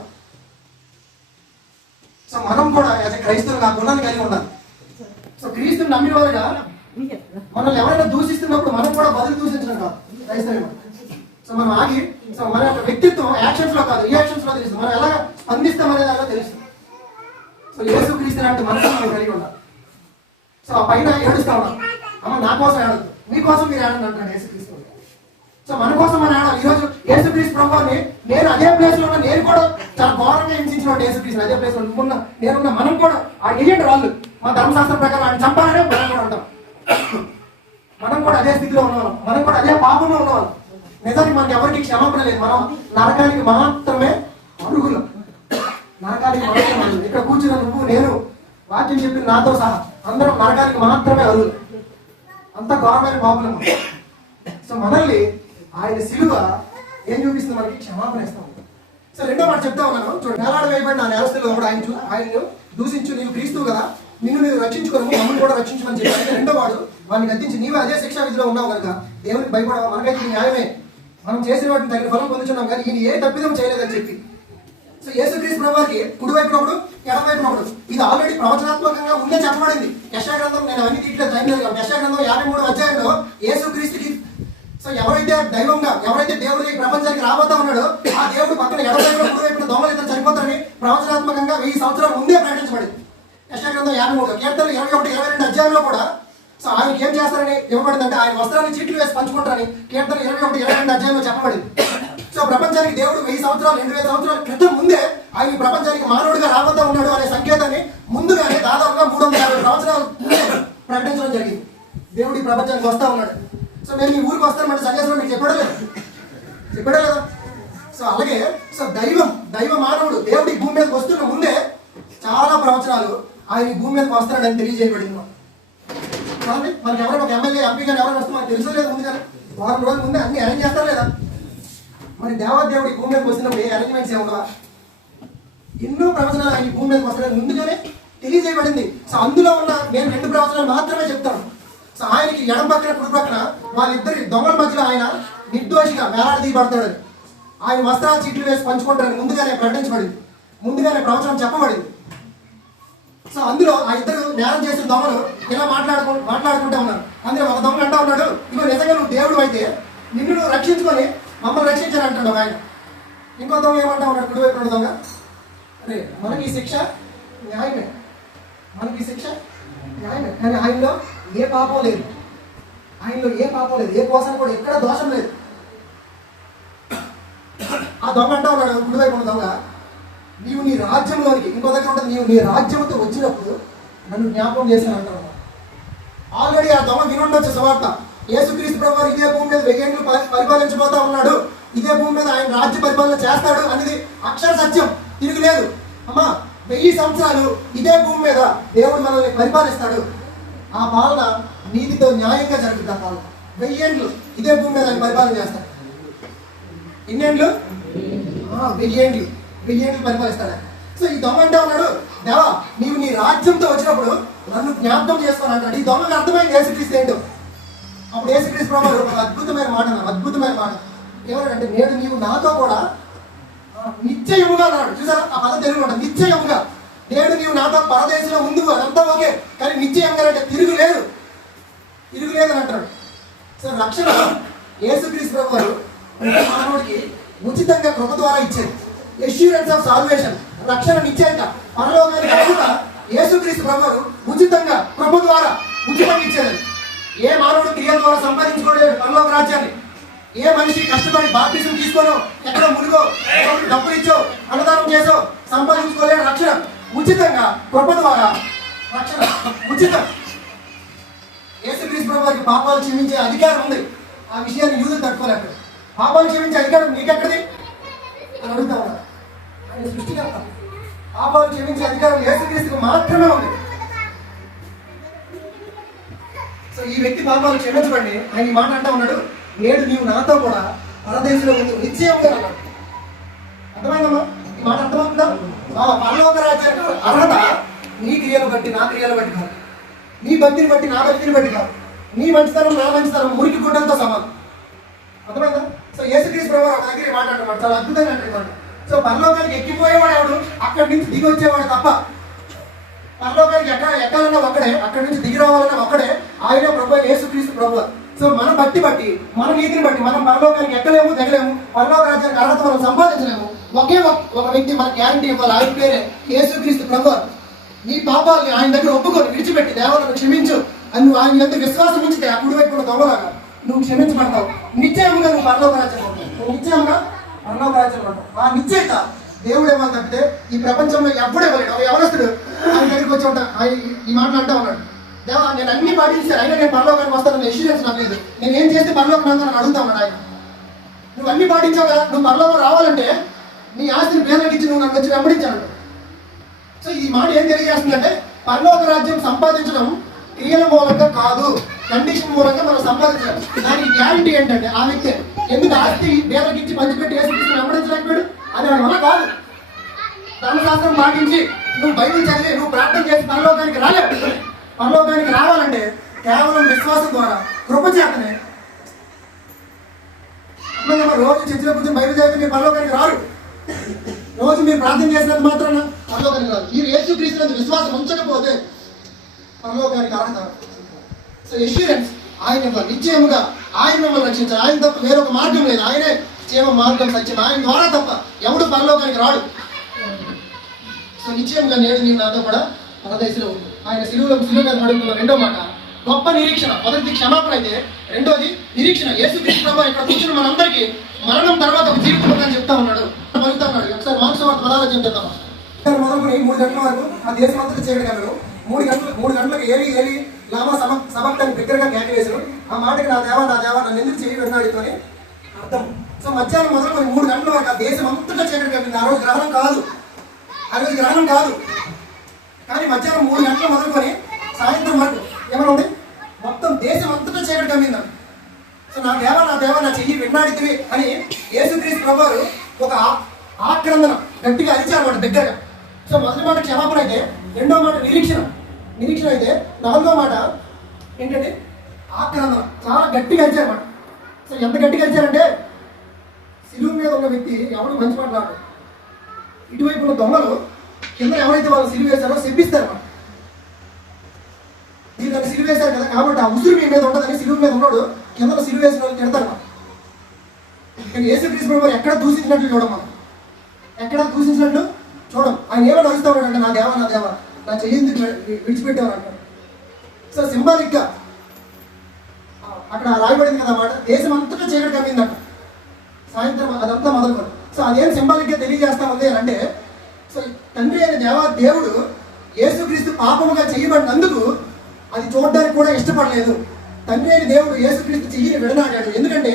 సో మనం కూడా యాజ్ ఎ క్రైస్తవులు ఆ గుణాన్ని కలిగి ఉండాలి. సో క్రీస్తుని నమ్మిన వారుగా మనల్ని ఎవరైనా దూషిస్తున్నప్పుడు మనం కూడా బదులు దూషించడం కాదు క్రైస్తవం. సో మనం ఆగి, సో మన యొక్క వ్యక్తిత్వం యాక్షన్స్ లో కాదు రియాక్షన్స్ లో తెలుస్తుంది, మనం ఎలా స్పందిస్తాం అనే దానిలో తెలుస్తుంది. సో యేసుక్రీస్తు లాంటి మనసును మనం కలిగి ఉండాలి. సో ఆ పైన ఏడుస్తా ఉన్నాం, అమ్మ నా కోసం ఏడదు, మీకోసం మీరు ఏడండి అంటాడు యేసుక్రీస్తు. సో మన కోసం మనం ఏడాలి. ఈరోజు యేసుక్రీస్తు ప్రభువుని నేను అదే ప్లేస్ లో ఉన్నా, నేను కూడా చాలా ఘోరంగా హింసించిన యేసుక్రీస్తు అదే ప్లేస్ లో నువ్వున్నా నేనున్నా, మనం కూడా ఆ ఏజెంట్ వాళ్ళు మా ధర్మశాస్త్రం ప్రకారం ఆయన చంపాలనే మనం కూడా ఉంటాం. మనం కూడా అదే స్థితిలో ఉన్నవాళ్ళం, మనం కూడా అదే పాపంలో ఉన్నవాళ్ళం. నిజానికి మనకి ఎవరికి క్షమాపణ లేదు, మనం నరకానికి మాత్రమే అర్హులం, నరకానికి మాత్రమే అర్హులు. ఇక్కడ కూర్చున్న నువ్వు నేను వాక్యం చెప్పిన నాతో సహా అందరం నరకానికి మాత్రమే అర్హులు, అంత ఘోరమైన పాపం. సో మనల్ని ఆయన సిలువ ఏం చూపిస్తుంది, మనకి క్షమాపణ ఇస్తాం. సో రెండో మాట చెప్తా ఉన్నాను చూడండి, నేలాడ వేయబడి నా నేరస్తులు కూడా ఆయన్ను దూషించు, నీవు క్రీస్తువు కదా, నిన్ను నేను రక్షించుకోను, మమ్మల్ని కూడా రక్షించమని చెప్పి రెండో వాడు వాడిని గద్దించి, నీవే అదే శిక్షా విధిలో ఉన్నావు కనుక దేవునికి భయపడవా, మనకైతే న్యాయమే, మనం చేసిన వాటిని తగిన ఫలం పొందుతున్నాం కానీ ఈయన ఏ తప్పిదం చేయలేదని చెప్పి సో యేసుక్రీస్తు ప్రభువారికి కుడివైపున ఒకడు, ఎడమవైపున ఒకడు. ఇది ఆల్రెడీ ప్రవచనాత్మకంగా ముందే చెప్పబడింది. యెషయా గ్రంథం, నేను అవన్నీ తీయట్లేదు, టైం లేదు. యెషయా గ్రంథం 53వ అధ్యాయంలో యేసుక్రీస్తుకి, సో ఎవరైతే దైవంగా, ఎవరైతే దేవుడు ఈ ప్రపంచానికి రాబోతా ఉన్నాడో ఆ దేవుడు పక్కన ఎడమవైపున కుడివైపున దొంగలు ఇద్దరు చనిపోతారని ప్రవచనాత్మకంగా 1000 సంవత్సరాల ముందే ప్రకటించబడింది. యెషయా గ్రంథం 53, కీర్తనలు 21, 22 అధ్యాయంలో కూడా సో ఆయనకి ఏం చేస్తారని ఇవ్వబడింది అంటే ఆయన వస్త్రాన్ని చీట్లు వేసి పంచుకుంటారని కీర్తన 21, 22 అధ్యాయంలో చెప్పబడింది. సో ప్రపంచానికి దేవుడు 1000 సంవత్సరాలు, 2000 సంవత్సరాల క్రితం ముందే ఆయన ఈ ప్రపంచానికి మానవుడిగా రాబోతా ఉన్నాడు అనే సంకేతాన్ని ముందుగానే దాదాపుగా 350 సంవత్సరాలు ప్రకటించడం జరిగింది. దేవుడు ఈ ప్రపంచానికి వస్తా ఉన్నాడు. సో నేను ఈ ఊరికి వస్తానంటే సన్యాసంలో మీకు చెప్పాడా లేదా? సో అలాగే సో దైవ మానవుడు దేవుడి భూమి మీదకి వస్తున్న ముందే చాలా ప్రవచనాలు ఆయన ఈ భూమి మీదకి వస్తాడని తెలియజేయబడింది. మనకి ఎవరైనా ఒక ఎమ్మెల్యే, ఎంపీ కానీ ఎవరైనా వస్తే మనకు తెలుసో లేదు ముందుగానే, వారం రోజుల ముందే అన్ని అరేంజ్ చేస్తారా లేదా? మరి దేవాదేవుడి భూమి మీదకి వస్తున్నప్పుడు ఏ అరేంజ్మెంట్స్ ఏముండవా? ఎన్నో ప్రవచనాలు ఆయన భూమి మీదకి వస్తాడని ముందుగానే తెలియజేయబడింది. సో అందులో ఉన్న నేను 2 ప్రవచనాలు మాత్రమే చెప్తాను. సో ఆయనకి ఎడం పక్కన కుడి పక్కన వాళ్ళిద్దరి దొంగల మధ్యలో ఆయన నిర్దోషిగా వేలాడదీయబడతాడని, ఆయన వస్త్రాలు చీట్లు వేసి పంచుకుంటారని ముందుగానే ప్రకటించబడింది, ముందుగానే ప్రవచనం చెప్పబడింది. సో అందులో ఆ ఇద్దరు నేరం చేసిన దొంగలు ఇలా మాట్లాడుకుంటూ ఉన్నారు. అందులో ఒక దొంగ అంటా ఉన్నాడు, ఇగో నిజంగా నువ్వు దేవుడు అయితే నిన్ను నువ్వు రక్షించుకొని మమ్మల్ని రక్షించాను అంటాడు ఆయన. ఇంకో దొంగ ఏమంటా ఉన్నాడు, కుడివైపు దొంగ, అరే మనకి ఈ శిక్ష న్యాయమే, కానీ ఆయనలో ఏ పాపం లేదు, ఏ కోసం కూడా ఎక్కడ దోషం లేదు. ఆ దొంగ అంటా ఉన్నాడు, కుడివైపు దొంగ, నీవు నీ రాజ్యంలోనికి, ఇంకో దగ్గర ఉంటుంది, నీవు నీ రాజ్యంతో వచ్చినప్పుడు నన్ను జ్ఞాపకం చేశాను అంటావు. ఆల్రెడీ ఆ దొంగ వినుండొచ్చు సువార్త. యేసుక్రీస్తు ప్రభువు ఇదే భూమి మీద 1000 ఏళ్ళు పరిపాలించబోతా ఉన్నాడు, ఇదే భూమి మీద ఆయన రాజ్య పరిపాలన చేస్తాడు అనేది అక్షర సత్యం, తిరుగులేదు. అమ్మా 1000 సంవత్సరాలు ఇదే భూమి మీద దేవుడు మనల్ని పరిపాలిస్తాడు. ఆ పాలన నీతితో న్యాయంగా జరుగుతుంది. ఆ పాలన 1000 ఏళ్ళు ఇదే భూమి మీద ఆయన పరిపాలన చేస్తాడు. ఎన్నేళ్ళు? 1000 ఏళ్ళు పరిపాలిస్తాడు. సో ఈ దొంగ అంటే ఉన్నాడు, దేవా నీవు నీ రాజ్యంతో వచ్చినప్పుడు నన్ను జ్ఞాపకం చేస్తాను అంటాడు. ఈ దొంగకు అర్థమైంది యేసుక్రీస్తు ఏంటో. అప్పుడు యేసుక్రీస్తు ప్రభువు ఒక అద్భుతమైన మాట ఏమన్నాడంటే, నేడు నీవు నాతో కూడా నిశ్చయముగా అన్నాడు. చూసారా ఆ పద తెలుగు ఉంటుంది, నిశ్చయముగా. నేడు నీవు నాతో పరదేశంలో ముందు అదంతా ఓకే, కానీ నిశ్చయంగా అంటే తిరుగులేదు అని అంటాడు. సో రక్షణ యేసుక్రీస్తు ప్రభువు మానవుడికి ఉచితంగా కృప ద్వారా ఇచ్చేది. ఎష్యూరెన్స్ ఆఫ్ సాల్వేషన్, రక్షణ నిశ్చయంగా పరలోకానికి అర్హత యేసుక్రీస్తు ప్రభువు ఉచితంగా కృప ద్వారా ఉచితంగా ఇచ్చేది. ఏ మానవుడు క్రియల ద్వారా సంపాదించుకోలేడు పరలోక రాజ్యాన్ని. ఏ మనిషి కష్టపడి బాప్టిజం తీసుకోనో, ఎక్కడో మునిగో, డబ్బులు ఇచ్చో, అన్నదానం చేసో సంపాదించుకోలేడు రక్షణ. ఉచితంగా కృప ద్వారా రక్షణ ఉచితం. యేసుక్రీస్తు ప్రభువుకి పాపాలు క్షమించే అధికారం ఉంది. ఆ విషయాన్ని యూదులు తట్టుకోలేక, పాపాలు క్షమించే అధికారం నీకెక్కడిది అని అడుగుతా ఉన్నారు. ఆయన సృష్టికర్త, పాపాలు క్షమించే అధికారం యేసుక్రీస్తుకు మాత్రమే ఉంది. సో ఈ వ్యక్తి పాపాలు క్షమించబడి ఆయన ఈ మాట అంటా ఉన్నాడు, నేడు నీవు నాతో కూడా పరదేశంలో ఉంది నిశ్చయంగా అన్నాడు. అర్థమైందమ్మా? ఈ మాట అర్థమవుతుందా? పరలోక రాజ్యానికి అర్హత నీ క్రియలు బట్టి నా క్రియలు బట్టి కాదు, నీ భక్తిని బట్టి నా భక్తిని బట్టి కాదు, నీ మంచితనం నా మంచితనం మురికి గుడ్డలతో సమానం. అర్థమైందా? సో యేసుక్రీస్తు ప్రభువు ఒక దగ్గర మాట అంటున్నాడు, చాలా అద్భుతంగా అంటున్నాడు. సో పరలోకానికి ఎక్కిపోయేవాడు ఎవడు? అక్కడి నుంచి దిగి వచ్చేవాడు తప్ప. పరలోకానికి ఎక్కాలన్నా ఒక్కడే, అక్కడి నుంచి దిగి రావాలన్నా ఒక్కడే, ఆయన ప్రభు యేసుక్రీస్తు ప్రభువు. సో మన బట్టి మన నీతిని బట్టి మనం పరలోకానికి ఎక్కలేము, దిగలేము, పరలోక రాజ్యానికి అర్హత మనం సంపాదించలేము. ఒక వ్యక్తి మనకు గ్యారంటీ ఇవ్వాలి, ఆయన పేరే యేసుక్రీస్తు ప్రభువు. నీ పాపాలని ఆయన దగ్గర ఒప్పుకొని విడిచిపెట్టి దేవతను క్షమించు అని నువ్వు ఆయన ఎంత విశ్వాసం ఉంచితే ఆ కుడివైపు దొంగలాగా నువ్వు క్షమించబడతావు. నిశ్చయంగా నువ్వు పరలోక రాజ్యం ఉంటావు, నువ్వు నిశ్చయంగా పరలోక రాజ్యం ఉంటావు. ఆ నిశ్చయిత దేవుడు ఏమని తప్పితే ఈ ప్రపంచంలో ఎప్పుడే ఇవ్వలేడు. ఒక యవనస్తుడు ఆయన దగ్గరికి వచ్చి ఉంటా ఈ మాటలు అంటా ఉన్నాడు, దేవా నేను అన్ని పాటించాను, అయినా నేను పరలోకానికి వస్తానని ఎష్యూరెన్స్ నాకు లేదు, నేను ఏం చేస్తే పరలోకం నన్ను అడుగుతా ఉన్నాడు ఆయన. నువ్వు అన్ని పాటించావు కదా, నువ్వు పరలోకం రావాలంటే నీ ఆస్తిని పేదలకు ఇచ్చి నువ్వు నన్ను వచ్చి వెంబడించాను. సో ఈ మాట ఏం తెలియజేస్తుందంటే, పరలోక రాజ్యం సంపాదించడం క్రియల మూలంగా కాదు, కండిషన్ మూలంగా మనం సంపాదించాలి. దానికి గ్యారంటీ ఏంటంటే ఆ వ్యక్తి ఎందుకు ఆస్తి పేదలకు ఇచ్చి పంచిపెట్టి వేసి వెంబడించలేకపోయాడు, అది వాడి వల్ల కాదు. ధర్మశాస్త్రం పాటించి నువ్వు బైబిల్ చదివి నువ్వు ప్రార్థన చేసి పరలోకానికి రాలేవు. పరలోకానికి రావాలంటే కేవలం విశ్వాసం ద్వారా కృప చేతనే. రోజు చర్చిలో కూర్చొని బైబిల్ చదివితే మీరు పరలోకానికి రారు. రోజు మీరు ప్రార్థన చేసినంత మాత్రాన పరలోకానికి రాదు. మీరు యేసుక్రీస్తు విశ్వాసం ఉంచకపోతే పరలోకానికి అర్హత. సో ఎష్యూరెన్స్ ఆయన నిశ్చయముగా ఆయన మిమ్మల్ని రక్షించాలి. ఆయన తప్ప వేరొక మార్గం లేదు. ఆయనే జీవ మార్గం సత్యం. ఆయన ద్వారా తప్ప ఎవడు పరలోకానికి రాడు. సో నిశ్చయంగా నేడు నీ నాతో కూడా పరదేశంలో ఉంది. ఆయన సిలువలో అడుగుతున్న రెండో మాట గొప్ప నిరీక్షణ. మొదటిది క్షమాపణ అయితే రెండోది నిరీక్షణ. యేసుక్రీస్తు ప్రభువు ఇక్కడ కూర్చుని మనందరికీ మరణం తర్వాత ఒక జీవితం అని చెప్తా ఉన్నాడు, పలుకుతా ఉన్నాడు. ఒకసారి మార్క్స్ పదాలు చెప్తాం. మొదలుకొని 3 గంటల వరకు ఆ దేశం అంతా చేయగలరు. 3 గంటలకు ఏలి లామా సభక్తాన్ని దగ్గరగా కేక వేశారు. ఆ మాటకి నా దేవా నన్ను ఎందుకు చేయి వెన్నాడితోని అర్థం. సో మధ్యాహ్నం మొదలుకొని 3 గంటల వరకు ఆ దేశం అంతటా చీకటి కప్పింది. ఆ రోజు గ్రహణం కాదు. కానీ మధ్యాహ్నం 3 గంటలు మొదలుకొని సాయంత్రం వరకు ఏమైనా ఉంది, మొత్తం దేశం అంతటా చీకటి కమ్మిందండి. సో నా దేవా నా చెయ్యి వెన్నాడితివి అని యేసుక్రీస్తు ప్రభువు ఒక ఆక్రందన గట్టిగా అరిచారన్నమాట దగ్గరగా. సో మొదటి మాట క్షమాపణ అయితే, రెండో మాట నిరీక్షణ అయితే, నాలుగో మాట ఏంటంటే ఆక్రందన. చాలా గట్టిగా అరిచారన్నమాట. సో ఎంత గట్టిగా అరిచారంటే సిలువ మీద ఉన్న వ్యక్తి ఎవరు మంచి మాట్లాడు, ఇటువైపు ఉన్న దొంగలు కింద ఎవరైతే వాళ్ళు సిలువ వేశారో శపిస్తారన్నమాట. మీరు దాన్ని సిలువ వేశారు కదా కాబట్టి ఆ ఉసురు మీ మీద ఉండదని సిలువ మీద ఉన్నాడు కింద సిలువ వేసిన వాళ్ళు తిడతారు. కానీ యేసుక్రీస్తు ప్రభువు ఎక్కడ దూషించినట్లు చూడమ్మా, చూడం. ఆయన ఏమైనా అడుగుతా ఉన్నాడంటే నా దేవా నా చెయ్యింది విడిచిపెట్టేవారు అంటారు. సో సింబాలిక్గా అక్కడ రాయబడింది కదా అన్నమాట, దేశం అంతటా చీకటి కమ్మిందంట సాయంత్రం అదంతా మొదలుకొని. సో అదేం సింబాలిక్గా తెలియజేస్తా ఉంది అని అంటే, సో తండ్రి అయిన దేవుడు యేసుక్రీస్తు పాపముగా చేయబడినందుకు అది చూడడానికి కూడా ఇష్టపడలేదు. తండ్రి అయిన దేవుడు యేసుక్రీస్తు చెయ్యిని విడనాడాడు. ఎందుకంటే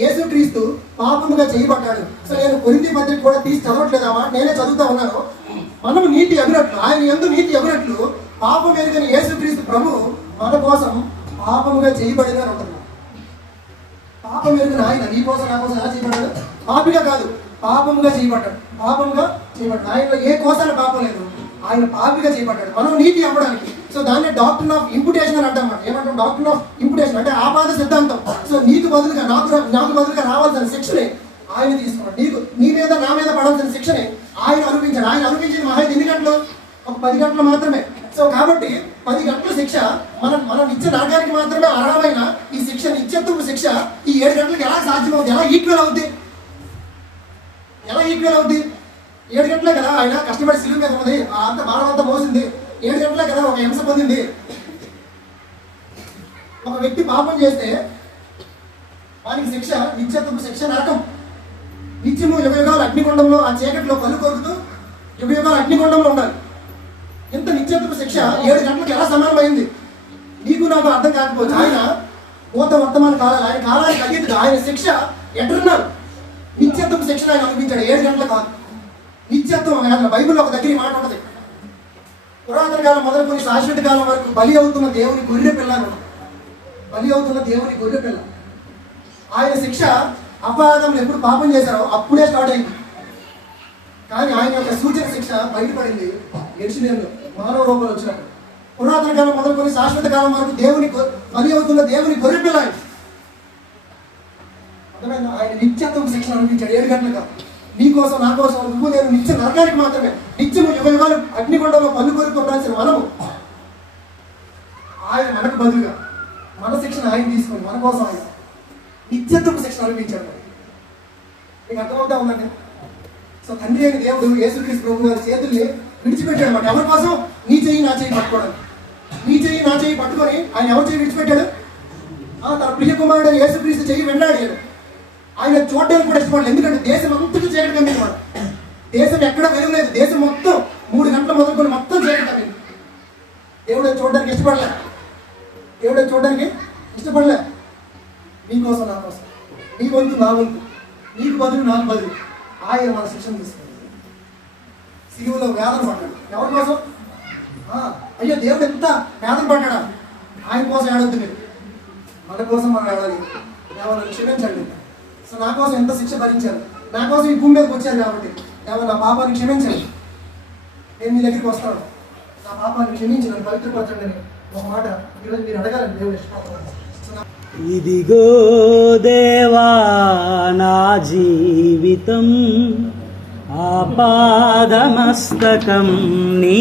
యేసుక్రీస్తు పాపముగా చేయబడ్డాడు. సో నేను కొరింథీ పత్రిక కూడా తీసి చదవట్లేదామా, నేనే చదువుతా ఉన్నాను. మనము నీతి ఎగురట్లు, ఆయన యందు నీతి ఎగురట్లు పాపం ఎరుగని యేసుక్రీస్తు ప్రభు మన కోసం పాపముగా చేయబడిన అని ఉంటుంది. పాపం ఎరుగని ఆయన నీ కోసం నా కోసం ఎలా చేయబడ్డాడు? పాపిగా కాదు, పాపముగా చేయబడ్డాడు. ఆయనలో ఏ కోసాల పాపం లేదు, ఆయన పాపిగా చేయబడ్డాడు మనం నీతి అవ్వడానికి. సో దాన్ని డాక్టర్ ఆఫ్ ఇంపుటేషన్ అని అంటాం. ఏమంటాం? డాక్టర్ ఆఫ్ ఇంపుటేషన్ అంటే ఆపాద సిద్ధాంతం. సో నీకు బదులుగా నాకు బదులుగా రావాల్సిన శిక్షని ఆయన తీసుకున్నాడు. నీ మీద నా మీద పడాల్సిన శిక్షని ఆయన అనుభవించాడు. ఆయన అనుభవించింది మహా ఎన్ని గంటలు? ఒక 10 గంటలు మాత్రమే. సో కాబట్టి 10 గంటల శిక్ష మనం ఇచ్చే నరకానికి మాత్రమే అర్హమైన ఈ శిక్ష, నిత్యత్వపు శిక్ష ఈ 7 గంటలకు ఎలా సాధ్యమవుతుంది? ఎలా ఈక్వల్ అవుద్ది? 7 గంటలే కదా ఆయన కష్టపడి సిలువ మీద ఉన్నది, అంత భారం అంతా మోసింది. 7 గంటలే కదా ఒక హింస పొందింది. ఒక వ్యక్తి పాపం చేస్తే వానికి శిక్ష నిత్యత్వపు శిక్ష నరకం. నిత్యము యుగయుగాలు అగ్నిగుండంలో ఆ చీకటిలో కళ్ళు కొరుకుతూ యుగయుగాలు అగ్నిగుండంలో ఉండాలి. ఇంత నిత్యత్వపు శిక్ష 7 గంటలకు ఎలా సమానమైంది? నీకు నాకు అర్థం కాకపోవచ్చు. ఆయన వర్తమాన కాలాలు, ఆయన కాలానికి అతీతుడు. ఆయన శిక్ష ఎటర్నల్ నిత్యత్వపు శిక్షణ ఆయన అనుభవించాడు. 7 గంటల కాదు, నిత్యత్వం. బైబిల్లో ఒక దగ్గర మాట ఉంటుంది, పురాతన కాలం మొదలుకొని శాశ్వత కాలం వరకు బలి అవుతున్న దేవుని గొర్రె పిల్ల. ఆయన శిక్ష అపరాధంలో ఎప్పుడు పాపం చేశారో అప్పుడే స్టార్ట్ అయింది. కానీ ఆయన యొక్క సూచన శిక్ష బయటపడింది యెరూషలేములో మానవ రూపంలో వచ్చినప్పుడు. పురాతన కాలం మొదలుకొని శాశ్వత కాలం వరకు బలి అవుతున్న దేవుని గొర్రె పిల్ల. అర్థమైందా? ఆయన నిత్యత్వం శిక్షణ అనిపించాడు 7 గంటలుగా. నీ కోసం నా కోసం నువ్వు నేను నిత్య నరకానికి మాత్రమే, నిత్యము యుగయుగాలు అగ్నిగుండంలో పళ్ళు కొరుకుంటాల్సిన మనము ఆయన మనకు బదులుగా మన శిక్షణ ఆయన తీసుకొని మన కోసం ఆయన నిత్యత్వపు శిక్షణ అనిపించాడు. మీకు అర్థమవుతా ఉందండి? సో తండ్రి అయిన దేవుడు యేసుక్రీస్తు ప్రభు గారి చేతుల్ని విడిచిపెట్టాడు అన్నమాట. ఎవరి కోసం? నీ చెయ్యి నా చెయ్యి పట్టుకోవడానికి. నీ చెయ్యి నా చెయ్యి పట్టుకొని ఆయన ఎవరి చెయ్యి విడిచిపెట్టాడు? తన ప్రియ కుమారుడు యేసుక్రీస్తు చెయ్యి వెన్నాడాడు. ఆయన చూడడానికి కూడా ఇష్టపడలేదు. ఎందుకంటే దేశం అంతటా చీకటి కమ్మింది. దేశం ఎక్కడ వెలుగులేదు. దేశం మొత్తం 3 గంటలు మొదలుకొని మొత్తం చీకటి కమ్మింది. దేవుడు చూడడానికి ఇష్టపడలే. నీకోసం నా కోసం, నీ వంతు నా వంతు, నీకు బదులు నాకు బదులు ఆయన మన శిక్షణ తీసుకుంది. సిలువలో వేదన పడ్డాడు. ఎవరి కోసం? అయ్యో దేవుడు ఎంత వేదన పడ్డాడా? ఆయన కోసం ఏడవద్దు మీరు, మన కోసం మనం ఏడాలి. ఎవరు క్షమించండి. సో నా కోసం ఎంత శిక్ష భరించారు, నా కోసం ఈ భూమి మీదకి వచ్చారు కాబట్టి ఎవరు నా పాపాన్ని క్షమించండి, నేను మీ దగ్గరికి వస్తాను, నా పాపాన్ని క్షమించి నన్ను పవిత్రపరచండి అని ఒక మాట ఈరోజు మీరు అడగాలని దేవుడు ఇష్టపడుతున్నాను. ఇదిగో దేవా నా జీవితం ఆపాదమస్తకం నీ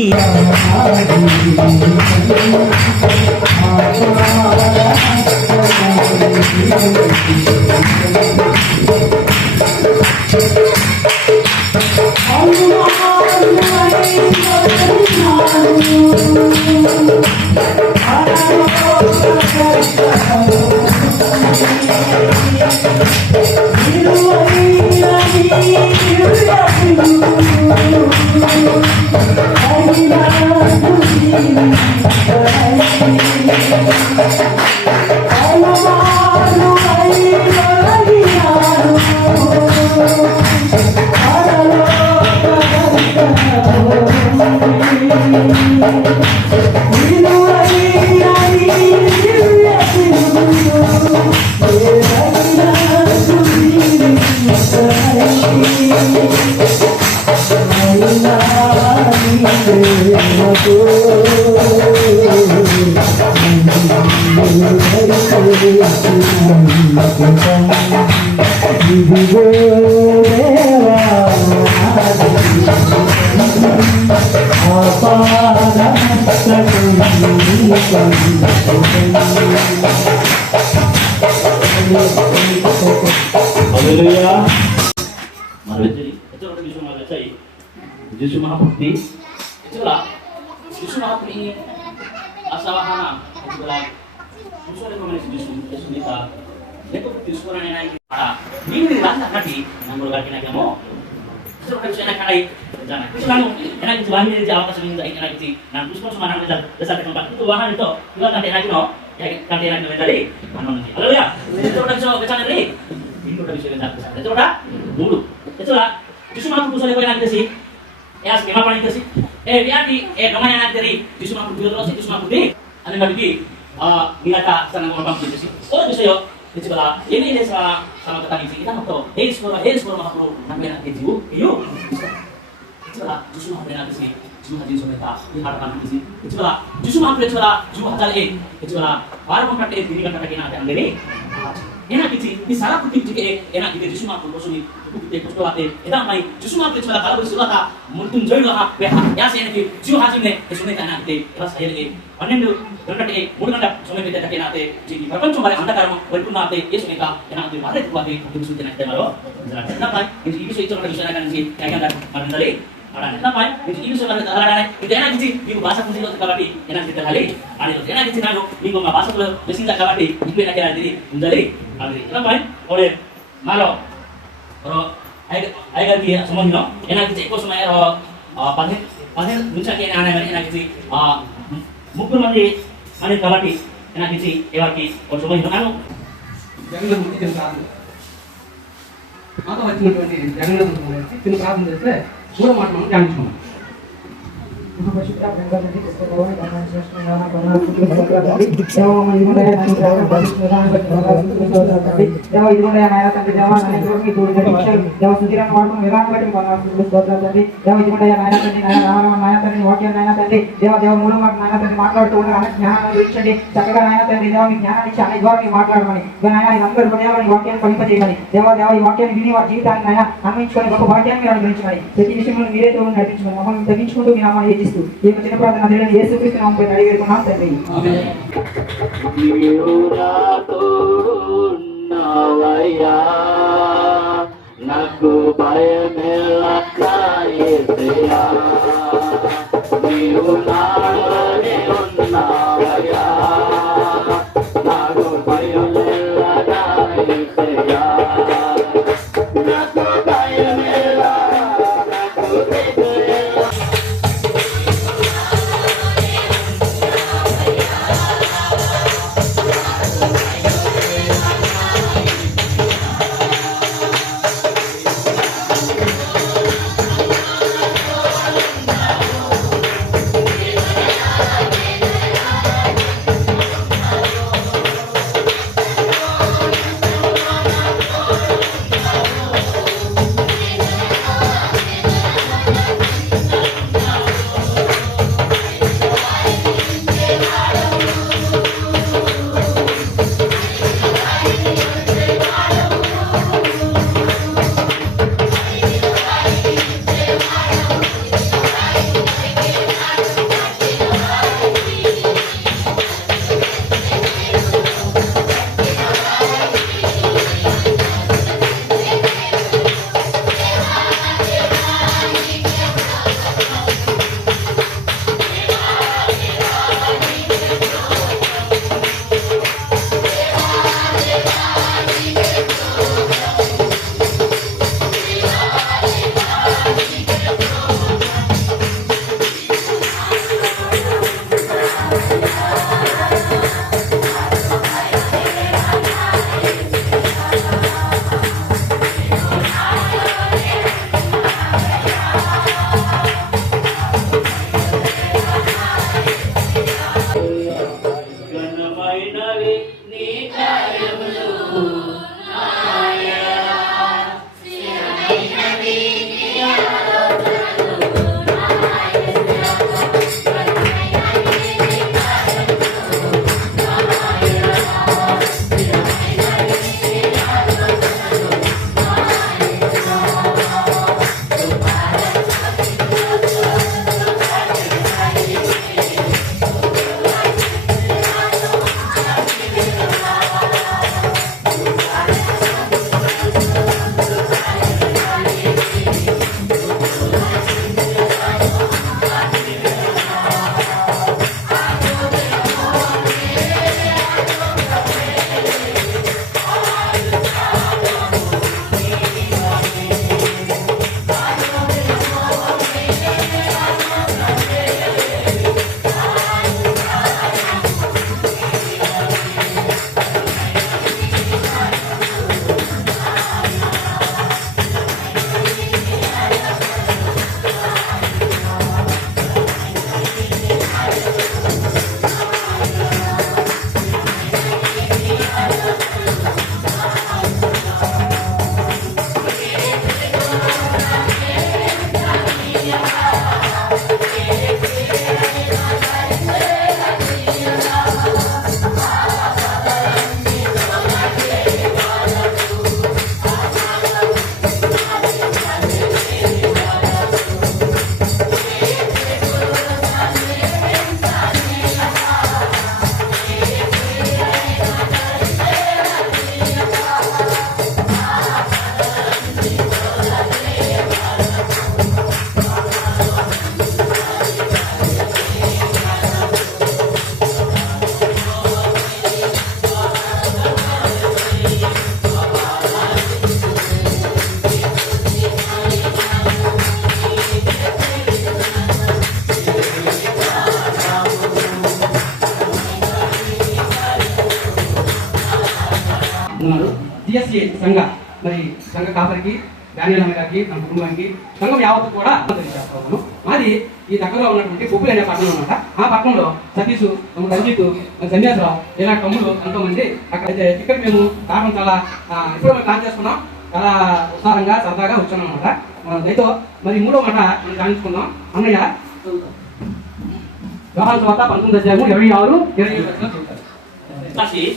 Yesus Mahapukti itulah Yesus Mahapukti ini asawahana itulah Yesus ada mana Yesus kita lekuk Yesus orang yang naik ini rasa nanti namun lagi naik mau Yesus kan sudah naik jangan Yesus lalu enak itu bahan ini jawab kesini tidak enak itu nah Yesus pun semana dasar tempat itu bahan itu juga nanti naik no ya nanti naik tadi mana nanti haleluya itu udah bisa bicara ini udah bisa bicara itu udah dulu itulah Yesus Mahapukti saya boleh nanti sih ya skema paling itu sih biar namanya dari Yesus Mahapukti terus Yesus Mahapukti ada nggak begini binatang sana ngomong gitu sih oh bisa yuk di sebelah ini sama ketani sih kita nggak tahu sekolah Mahapukti namanya itu yuk sebelah Yesus Mahapukti nanti sih Yesus hadir sebentar di hadapan sih sebelah Yesus Mahapukti sebelah Yesus hadir sebelah baru mengkata ini kan kata kita ada ini enak gitu di salah putih juga enak gitu Yesus Mahapukti kosong itu sekolah itu mai Yesus Mahapukti sebelah kalau sekolah tak mungkin join lah ya saya ini Yesus hadir nih Yesus nih kan nanti kelas saya ini Anen tu, kerana mula anda semua kita tak kenal jadi berapa cuma anda kalau berpun nanti Yesus nih kan enak tu mana tu buat itu sudah nak malu, kenapa? Ini itu orang bisa nak sih kayak anda mana tadi, ada kenapa? Ini sudah ada itu enak gitu, minggu bahasa pun tidak terkawati, enak kita kali, ada itu enak gitu nago, minggu nggak bahasa tu mesin tak kawati, itu enak kita jadi, menjadi, ada kenapa? Oleh malu, kalau ayah dia semua ni no, enak gitu ikut semua pasir muncul yang enak gitu, mukul mandi kawati enak isi ewaki kalau semua hidup anu jangan lebih jam satu atau macam mana ni jangan lebih mulai itu problem desa pura macam jangan cuma ఈ వచ్చిన ప్రార్థన దేవుని యేసుక్రీస్తు నామములో అడిగి వేడుకున్నాం తండ్రి ఆమేన్. నీవు నాతో ఉన్నావయ్యా నాకు భయమేలా యేసయ్యా నీవు నాలోనే ఉన్నావయ్యా నాకు భయమేలా యేసయ్యా నాకు భయమేలా నాకు యేసయ్యా ఉన్నారు. జిఎస్ఏ సంఘ మరి సంఘ కాపరికి డానియల్ అమ్మ గారికి నా కుటుంబానికి సంఘం యావత్తు కూడా తెలియజేస్తాను. మాది ఈ దగ్గరలో ఉన్నటువంటి కుప్పలు అనే పట్టణం అనమాట. ఆ పట్టణంలో సతీష్, రంజిత్, సన్యాసరావు ఇలా తమ్ముడు ఎంతో మంది అక్కడైతే ఇక్కడికి మేము రావడం చాలా ఇప్పుడు మేము ప్లాన్ చేసుకున్నాం. చాలా ఉత్సాహంగా సరదాగా వచ్చాను అనమాట. దయతో మరి మూడో మాట మనం ధ్యానించుకున్నాం. అన్నయ్య వ్యవహార తర్వాత 19:26-27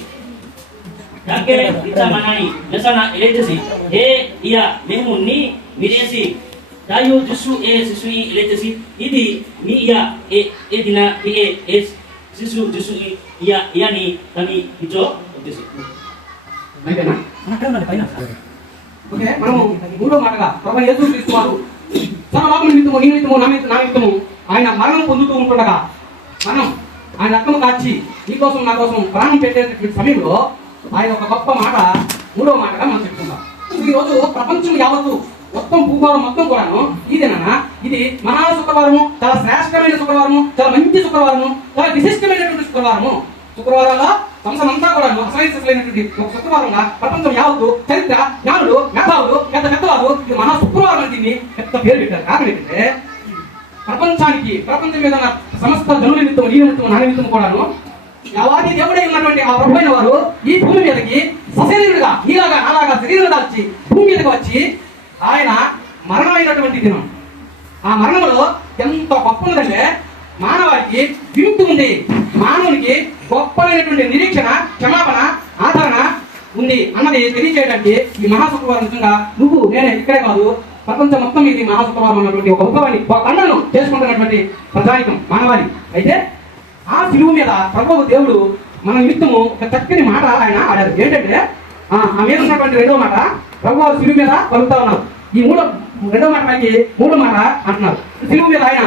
Dake kita manani nasana electricity he iya memu ni miresi dayu jusu sisui electricity idi ni iya dina sisu jusu iya ni kami hijo electricity అయిపోయినా ఓకే. మనము మూడో మాటగా ప్రభువైన యేసుక్రీస్తు వారు సర్వలోకం నిమిత్తము నీ నిమిత్తము నా నిమిత్తము ఆయన మరణం పొందుతూ ఉంటుండగా మనం ఆయన రక్తము కాచి నీ కోసం నా కోసం ప్రాణం పెట్టేటటువంటి సమయంలో ఆయన ఒక గొప్ప మాట మూడో మాటగా మనం చెప్పుకుందాం. ఈరోజు ప్రపంచం యావత్తు మొత్తం భూగోళం మొత్తం కూడాను ఇదేనా ఇది మహా శుక్రవారము, చాలా శ్రేష్టమైన శుక్రవారము, చాలా మంచి శుక్రవారము, చాలా విశిష్టమైనటువంటి శుక్రవారము. శుక్రవారాల సంవత్సరం అంతా కూడా అసలైనటువంటి ఒక శుక్రవారంగా ప్రపంచం యావత్తు చరిత్ర జ్ఞానులు మేధావులు పెద్దవారు ఇది మహా శుక్రవారం దీన్ని పెద్ద పేరు పెట్టారు. కారణం ఏంటంటే ప్రపంచానికి ప్రపంచం మీద ఉన్న సమస్త జనుల నిమిత్తం నీ నిమిత్తం నా నిమిత్తం కూడాను యావాది దేవుడై ఉన్నటువంటి ఆ ప్రభువైన వారు ఈ భూమి మీదకి సశరీరుడుగా నీలాగా నాలాగా శరీరం దాల్చి భూమి మీదకి వచ్చి ఆయన మరణమైనటువంటి దినం. ఆ మరణంలో ఎంత గొప్పదంటే మానవానికి విముక్తి ఉంది. మానవునికి గొప్పమైనటువంటి నిరీక్షణ, క్షమాపణ, ఆదరణ ఉంది అన్నది తెలియజేయడానికి ఈ మహాశుక్రవారం నిజంగా నువ్వు నేనే ఇక్కడే కాదు ప్రపంచం మొత్తం ఇది మహాశుక్రవారం అన్నటువంటి ఒక ఉత్సవాన్ని ఒక పండుగను చేసుకుంటున్నటువంటి ప్రజానికం మానవాళి. అయితే ఆ శిలువు మీద ప్రభువు దేవుడు మన నిమిత్తము ఒక చక్కని మాట ఆయన ఆడారు. ఏంటంటే ఆ మీద ఉన్నటువంటి రెండో మాట ప్రభువు శిలువు మీద పలుకుతా ఉన్నారు. ఈ రెండో మాట పైకి మూడో మాట అంటున్నారు. శిలువు మీద ఆయన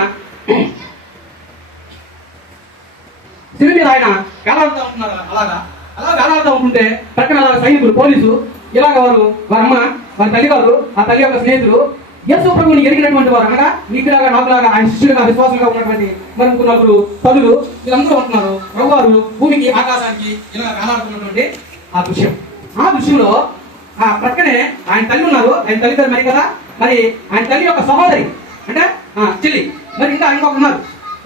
వేలాడుతూ ఉంటున్నారు. అలా వేలాడుతూ ఉంటుంటే పక్కన సైనికులు, పోలీసు ఇలాగ వారి అమ్మ, వారి తల్లి గారు, ఆ తల్లి యొక్క స్నేహితులు యేసు ప్రభువుని ఎరిగినటువంటి వారు అనగా నీకులాగా నాకులాగా ఆయన శిష్యులుగా విశ్వాసంగా ఉన్నటువంటి మరి నలుగురు తల్లులు వీళ్ళందరూ ఉంటున్నారు. ప్రభువారు భూమికి ఆకాశానికి ఇలా వేలాడుతున్నటువంటి ఆ దృశ్యంలో ఆ ప్రక్కనే ఆయన తల్లి ఉన్నారు. ఆయన తల్లి పేరు మరి కదా, మరి ఆయన తల్లి యొక్క సహోదరి అంటే చెల్లి, మరి ఇంకా ఇంకొక ఉన్నారు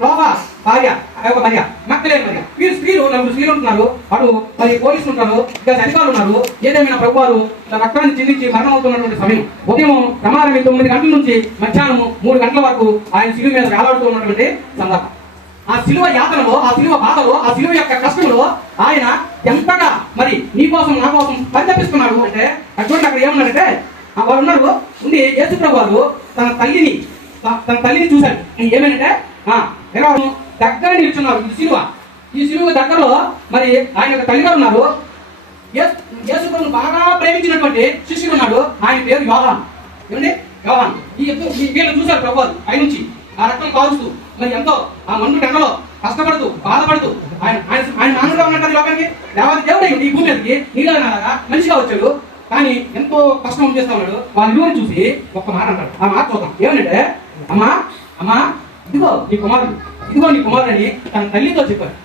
లోప భార్య, ఒక భార్య మక్కలేని భార్య. వీరు స్త్రీలు, నలుగురు స్త్రీలు ఉంటున్నారు. అటు మరి పోలీసులు ఉంటారు, ఇంకా అధికారులు ఉన్నారు. ఏదేమైనా ప్రభువారు రక్తాన్ని చిందించి మరణం అవుతున్నటువంటి సమయం ఉదయం ప్రమాదం 9 గంటల నుంచి మధ్యాహ్నం 3 గంటల వరకు ఆయన శిలువ మీద వేలాడుతూ ఉన్నటువంటి సందర్భం. ఆ శిలువ యాతనలో, ఆ శిలువ బాధలో, ఆ శిలువ యొక్క కష్టంలో ఆయన ఎంతగా మరి నీ కోసం నా కోసం పరితపిస్తున్నాడు అంటే అటువంటి అక్కడ ఏమన్నారంటే వారు ఉన్నారు ఉండి యేసుప్రభు వారు తన తల్లిని చూశాడు. ఏమేనంటే దగ్గర నిల్చున్నారు. ఈ సిలువ దగ్గరలో మరి ఆయన యొక్క తల్లిగా ఉన్నారు. యేసుప్రభుని బాగా ప్రేమించినటువంటి శిష్యుడు ఉన్నాడు. ఆయన పేరు యోహాన్. ఏమండి యోహాన్. వీళ్ళు చూశారు ప్రభు ఆయన నుంచి ఆ రక్తం కాల్చుతూ మరి ఎంతో ఆ మండు ఎండలో కష్టపడుతూ బాధపడుతూ ఆయన నాన్నగా ఉన్నట్టు లోకానికి దేవాది దేవుడు ఈ భూమి మీదకి నీళ్ళగా మనిషిగా వచ్చాడు. కానీ ఎంతో కష్టం చేస్తా ఉన్నాడు. వాళ్ళ ఇరువుని చూసి ఒక్క మాట అంటాడు. ఆ మాట చూద్దాం. ఏమనంటే అమ్మా ఇదిగో నీ కుమారుడు అని తన తల్లితో చెప్పారు.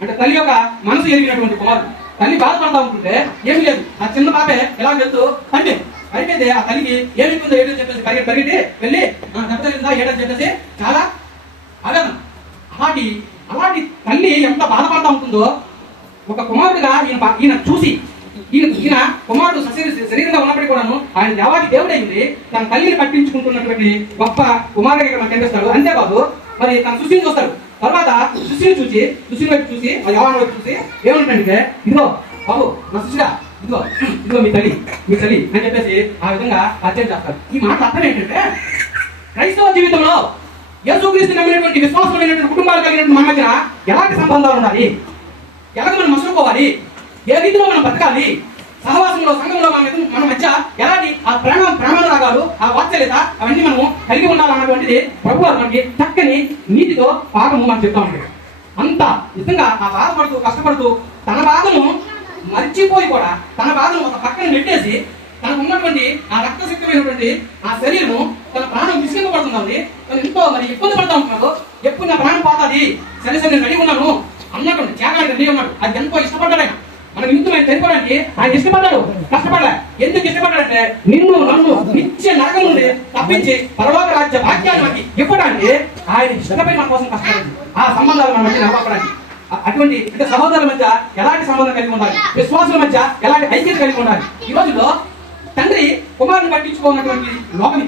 అంటే తల్లి యొక్క మనసు ఎరిగినటువంటి కుమారుడు. తల్లి బాధపడతా ఉంటుంటే ఏమి లేదు, ఆ చిన్న పాపే ఎలా వెళ్తూ అయితే ఆ తల్లికి ఏమిందో ఏటో చెప్పేసి పరిగెట్టి వెళ్ళి దెబ్బతలిందా ఏటని చెప్పేసి చాలా ఆవేదన. అలాంటి తల్లి ఎంత బాధపడతా ఉంటుందో ఒక కుమారుడుగా ఈయన చూసి ఈయన కుమారుడు శరీరంగా ఉన్నప్పటికీ కూడాను ఆయన దేవాది దేవుడైంది తన తల్లిని పట్టించుకుంటున్నటువంటి గొప్ప కుమారుడిగా ఇక్కడ మనకు కనిపిస్తాడు. అంతేకాదు మరి తన సృష్టిని చూస్తాడు. తర్వాత సృష్టిని వైపు చూసి ఆ యోహాను వైపు చూసి ఏమంటాడంటే ఇదిగో బాబు నా సృష్టిగా ఇదిగో మీ తల్లి అని చెప్పేసి ఆ విధంగా పరిచయం చేస్తారు. ఈ మాట అర్థం ఏంటంటే క్రైస్తవ జీవితంలో యేసుక్రీస్తు నమ్మినటువంటి విశ్వాసమైనటువంటి కుటుంబాలు కలిగినటువంటి మన మధ్య ఎలాంటి సంబంధాలు ఉండాలి, ఎలాగ మనం మసులుకోవాలి, ఏ రీతిలో మనం బతకాలి, సహవాసంలో సంఘంలో మన మధ్య ఎలాంటి ఆ ప్రేమానురాగాలు ఆ వాత్సల్యత అవన్నీ మనము కలిగి ఉండాలన్నటువంటిది ప్రభు వారు మనకి చక్కని నీతితో పాఠము మనం చెప్తా ఉంటాడు. అంత నిజంగా ఆ బాధపడుతూ కష్టపడుతూ తన బాధను మర్చిపోయి కూడా తన బాధను ఒక పక్కన నెట్టేసి తనకు ఉన్నటువంటి ఆ రక్తశక్తమైనటువంటి ఆ శరీరము తన ప్రాణం విసిగింపబడుతుంది. తను ఎంతో మరి ఇబ్బంది పడతా ఉంటున్నాడు. ఎప్పుడు నా ప్రాణం పోతుంది సరే నేను రెడీ ఉన్నాను అన్నటువంటి త్యాగానికి రెడీ ఉన్నాడు. అది ఎంతో ఇష్టపడ్డాడు ఆయన. మన నిమిత్తం ఆయన చనిపోవడానికి ఆయన ఇష్టపడ్డాడు. కష్టపడలే. ఎందుకు ఇష్టపడ్డాడంటే నన్ను నిత్య నరకం నుండి తప్పించి పరలోక రాజ్య భాగ్యాన్ని మనకి ఇవ్వడానికి ఆయన ఇష్టపడి మన కోసం కష్టపడింది. ఆ సంబంధాలు మన మధ్య నిలబడడానికి అటువంటి అంటే సహోదరుల మధ్య ఎలాంటి సంబంధం కలిగి ఉండాలి, విశ్వాసుల మధ్య ఎలాంటి ఐక్యత కలిగి ఉండాలి. ఈ రోజుల్లో తండ్రి కుమారుని పట్టించుకోనటువంటి లోకం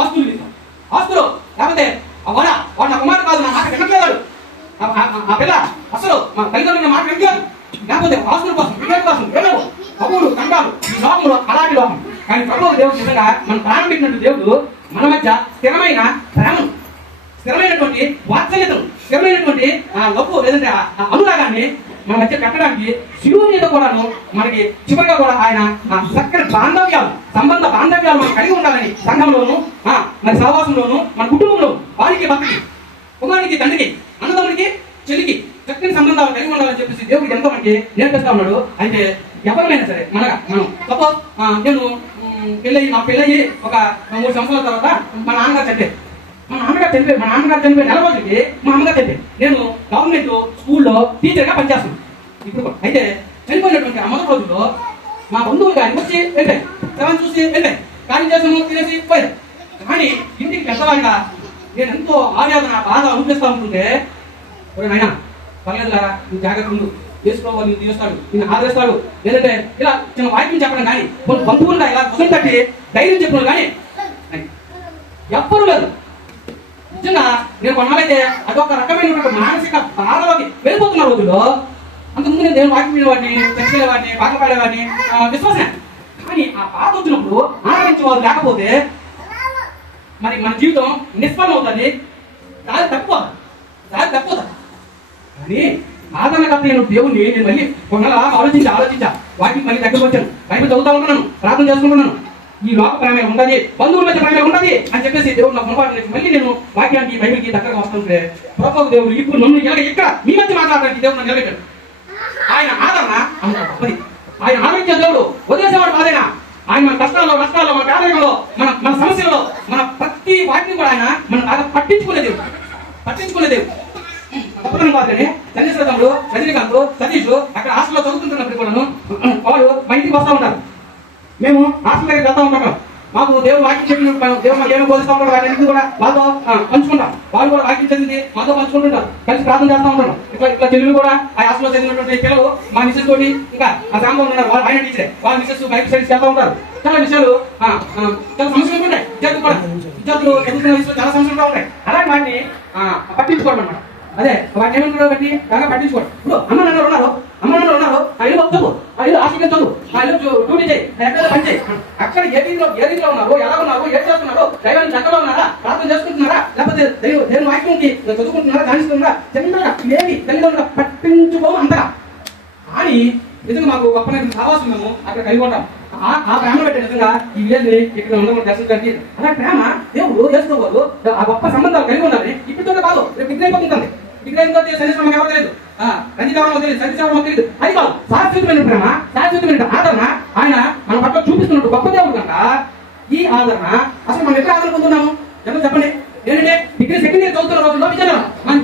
ఆస్తులు లేకపోతే వాడు నా కుమారుడు కాదు నా మాట వినట్లేదు, ఆ పిల్ల అసలు మా తల్లిదండ్రుల మాట వినట్లేదు, లేకపోతే ఆస్తుల కోసం వివేక కోసం వెళ్ళవు కబులు కంటాలు ఈ లోకంలో అలాంటి లోకం. కానీ ప్రభువు దేవుడు నిజంగా మనం ప్రాణం పెట్టినట్టు దేవుడు మన మధ్య స్థిరమైన ప్రేమను, స్థిరమైనటువంటి వాత్సల్యతను, స్థిరమైనటువంటి ఆ లవ్వు లేదంటే ఆ అనురాగాన్ని మన మధ్య పెట్టడానికి శిలువ మీద కూడాను మనకి చివరిగా కూడా ఆయన చక్కని సంబంధ బాంధవ్యాలు మనం కలిగి ఉండాలని సంఘంలోను మరి సహవాసంలోను మన కుటుంబంలో వారికి భక్తి కుమారునికి తండ్రికి అన్నదమ్ముడికి చెల్లికి చక్కని సంబంధాలు కలిగి ఉండాలని చెప్పేసి దేవుడికి ఎంతో మనకి నేర్పిస్తా ఉన్నాడు. అయితే ఎవరైనా సరే మనం సపోజ్ నేను నా పెళ్ళయి ఒక 3 సంవత్సరాల తర్వాత మా నాన్నగారు చనిపోయి నెల రోజులకి మా అమ్మగారు చనిపోయి నేను గవర్నమెంట్ స్కూల్లో టీచర్గా పనిచేస్తున్నాను ఇప్పుడు. అయితే చనిపోయినటువంటి ఆ మొదటి రోజుల్లో మా బంధువులు కానీ వచ్చి వెళ్ళాయి, శవం చూసి వెళ్ళాయి, కార్యం చేసాము తినేసి పోయారు. కానీ ఇంటికి పెద్దవాడిగా నేను ఎంతో ఆవేదన బాధ అనిపిస్తూ ఉంటుంటే నాయన పర్లేదురా నువ్వు జాగ్రత్త ఉండు, చేసుకోవాలి, నువ్వు తీస్తాడు, నేను ఆదరిస్తాడు, లేదంటే ఇలా చిన్న వాక్యం చెప్పడం కానీ కొన్ని బంధువులుగా ఇలా కుసం తట్టి ధైర్యం చెప్పడం కానీ ఎవ్వరూ లేదు. నిజంగా నేను కొన్నాళ్ళైతే అదొక రకమైనటువంటి మానసిక బాధలోకి వెళ్ళిపోతున్న రోజుల్లో అంతకుముందు నేను దేవుని వాక్యం వాడిని చర్చలేవాడిని పాటలు పాడేవాడిని విశ్వాసనే. కానీ ఆ బాధ వచ్చినప్పుడు ఆదరించే వాళ్ళు లేకపోతే మరి మన జీవితం నిష్ఫలం అవుతుంది, దారి తప్పుతుంది. కానీ ఆదరణకర్త నేను దేవుణ్ణి నేను మళ్ళీ కొన్నాళ్ళ ఆలోచించా వాటికి మళ్ళీ దగ్గరకు వచ్చాను, బైబిల్ చదువుతా ఉంటున్నాను, ప్రార్థన చేసుకుంటున్నాను, ఈ లోక ప్రేమ ఉండదు, బంధువుల మధ్య ప్రేమ ఉండదు అని చెప్పేసి దేవుడు నాకు మునపాటు మళ్ళీ నేను వాక్యానికి బైబిల్కి దగ్గరగా వస్తుంటే ప్రభు దేవుడు ఇప్పుడు నన్ను ఇక్కడ మీ మధ్య మాట్లాడడానికి దేవుడు నన్ను నిలబెట్టాడు. ఆయన ఆదరణ అంత గొప్పది. ఆయన ఆదరించే దేవుడు వదిలేసేవాడు కాదైనా. ఆయన మన కష్టాల్లో నష్టాల్లో మన పేదరికంలో మన సమస్యల్లో మన ప్రతి వాటిని కూడా ఆయన మన బాగా పట్టించుకునే దేవుడు తప్పదని కాదు. కానీ చంద్రశేఖరుడు రజనీకాంత్ సతీష్ అక్కడ హాస్టల్లో చదువుతుంటున్నప్పుడు కూడాను వాళ్ళు మా ఇంటికి వస్తూ ఉంటారు, మేము హాస్టల్ దగ్గరికి వెళ్తా ఉంటాం. మాకు దేవుడు వాక్యం చెప్పిన దేవుడు మాకు ఏమో బోధిస్తూ ఉంటారు, వాటిని కూడా వాళ్ళతో పంచుకుంటాం. వాళ్ళు కూడా వాక్యం చదివింది మాతో పంచుకుంటుంటారు, కలిసి ప్రార్థన చేస్తూ ఉంటారు. ఇట్లా చెల్లెలు కూడా ఆ హాస్టల్లో చదివినటువంటి పిల్లలు మా మిస్సెస్ తోటి ఇంకా ఆ సాంబో ఉన్నారు, వాళ్ళు ఆయన టీచరే, వాళ్ళ మిస్సెస్ బైక్ స్టడీస్ చేస్తూ ఉంటారు. చాలా విషయాలు చాలా సమస్యలు ఉంటాయి. విద్యార్థులు చదువుతున్న విషయంలో చాలా సమస్యలు ఉంటాయి. అలాంటి వాటిని పట్టించుకోవడం అన్నమాట. అదే వాటిని ఏమంటారు బట్టి బాగా పట్టించుకోండి. ఇప్పుడు అమ్మ నాన్న ఉన్నారు, అమ్మ నాన్న ఉన్నారు, ఆ ఇల్లు చదువు, ఆ ఇల్లు ఆశగా చదువు, ఆ ఇల్లు డ్యూటీ చేయి, ఎక్కడ పని చేయి. అక్కడ ఏ రీతిలో ఉన్నారు, ఎలా ఉన్నారు, ఏం చేస్తున్నారు, దైవాన్ని చక్కగా ఉన్నారా, ప్రార్థన చేసుకుంటున్నారా, లేకపోతే దేవుని వాక్యంకి చదువుకుంటున్నారా, ధ్యానిస్తున్నారా, చిన్నగా ఏమి తల్లిదండ్రులు పట్టించుకోము అంతగా అని నిజంగా మాకు గొప్ప సావాసం మేము అక్కడ కలిగి ఉంటాం. ఆ ప్రేమ పెట్టే నిజంగా ఈ విలేజ్ ఇక్కడ ఉండడం దర్శించడానికి అలా ప్రేమ దేవుడు చేసుకోవాలి. ఆ గొప్ప సంబంధాలు కలిగి ఉండాలి. ఇప్పుడుతో కాదు, రేపు డిగ్రీ అయిపోతుంది. డిగ్రీ అయిన తర్వాత సన్నిశ్రమం ఎవరు తెలియదు, రంజితవరం తెలియదు, సన్నిశ్రమం తెలియదు. అది కాదు, శాశ్వతమైన ప్రేమ, శాశ్వతమైన ఆదరణ ఆయన మన పట్ల చూపిస్తున్నట్టు గొప్ప దేవుడు కనుక ఈ ఆదరణ అసలు మనం ఎక్కడ ఆదరణ పొందుతున్నాము ఎవరు చెప్పండి. ఏంటంటే డిగ్రీ సెకండ్ ఇయర్ చదువుతున్న రోజుల్లో విజయనగరం మనం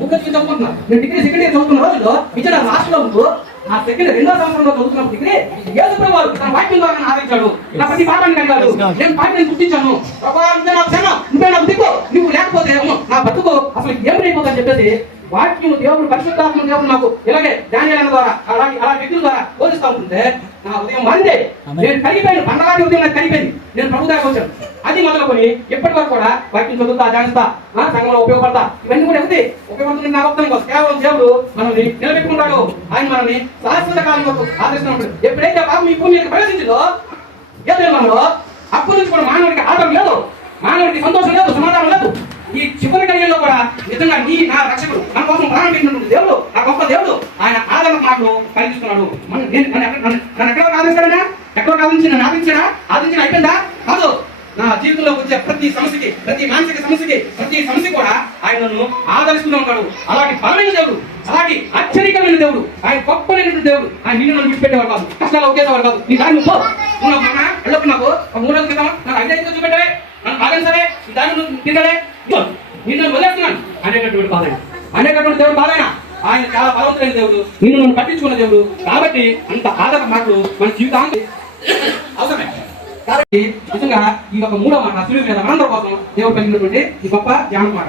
బుక్ చదువుకుంటున్నాం. నేను డిగ్రీ సెకండ్ ఇయర్ చదువుతున్న రోజుల్లో విజయనగరం రాష్ట్రంలో ఉంటూ ఆ సెకండ్ 2వ సంవత్సరంలో చదువుతున్నప్పుడు డిగ్రీ యేసు ప్రభువు తన వాక్యం ద్వారా ఆదరించాడు. నా ప్రతి పాఠాన్ని కలిగాడు, నేను పాఠాన్ని గుర్తించాను. నువ్వే నాకు దిక్కు, నువ్వు లేకపోతే నా బతుకు అసలు ఏమైపోతుందని చెప్పేసి వాక్యం దేవుడు పరిశుద్ధాత్మ దేవుడు నాకు ఇలాగే ధ్యానాల ద్వారా అలా వ్యక్తుల ద్వారా బోధిస్తూ ఉంటుంటే నా ఉదయం మారిందే. నేను కలిగిపోయాను, పండలాంటి ఉదయం నాకు కలిగిపోయింది. నేను ప్రభు దాకా వచ్చాను. అది మొదలుకొని ఇప్పటి వరకు కూడా వాక్యం చదువుతా, ధ్యానిస్తా, సంఘంలో ఉపయోగపడతా, ఇవన్నీ కూడా ఉంది. ఉపయోగపడుతుంది నా భక్తుల కోసం. కేవలం దేవుడు మనల్ని నిలబెట్టుకుంటాడు. ఆయన మనల్ని శాశ్వత కాలం వరకు ఆదరిస్తున్నాడు. ఎప్పుడైతే బాబు మీ భూమి మీద ప్రవేశించిందో ఏ దేవుడు అప్పటి నుంచి కూడా మానవుడికి ఆదరణ లేదు, మానవుడికి సంతోషం లేదు, సమాధానం లేదు. ఈ చివరి గడియల్లో కూడా నిజంగా నా రక్షకుడు మన కోసం ప్రాణం పెట్టినటువంటి దేవుడు, ఆ గొప్ప దేవుడు ఆయన ఆదరణ మాటలు కలిగిస్తున్నాడు. నన్ను ఎక్కడో ఆదరిస్తాడనా, ఎక్కడో ఆదరించి నన్ను ఆదరించిన అయిపోయిందా? కాదు. నా జీవితంలో వచ్చే ప్రతి సమస్యకి, ప్రతి మానసిక సమస్యకి, ప్రతి సమస్య కూడా ఆయన నన్ను ఆదరిస్తూనే ఉంటాడు. అలాంటి బలమైన దేవుడు, అలాంటి ఆశ్చర్యకరమైన దేవుడు, ఆయన గొప్పనైనటువంటి దేవుడు. ఆయన నిన్ను నన్ను విడిచిపెట్టేవారు కాదు, కష్టాలు ఒకేసేవారు కాదు. నీ దాన్ని పో, నువ్వు వెళ్ళప్పుడు నాకు 3 రోజుల క్రితం నాకు 5 చూపెట్టవే, నన్ను ఆదరించవే, ఈ దాన్ని నువ్వు తిరగలే, నిన్ను వదిలేస్తున్నాను అనేటటువంటి బాధ, అనేటటువంటి దేవుడు బాధైనా ఆయన చాలా బలవంతులైన దేవుడు, నిన్ను నన్ను పట్టించుకున్న దేవుడు. కాబట్టి అంత ఆదరణ మాటలు మన జీవితానికి అవసరమే. కాబట్టి నిజంగా ఈ యొక్క 3వ మాట మనందరి కోసం దేవుడు కలిగినటువంటి ఈ గొప్ప ధ్యానం మాట.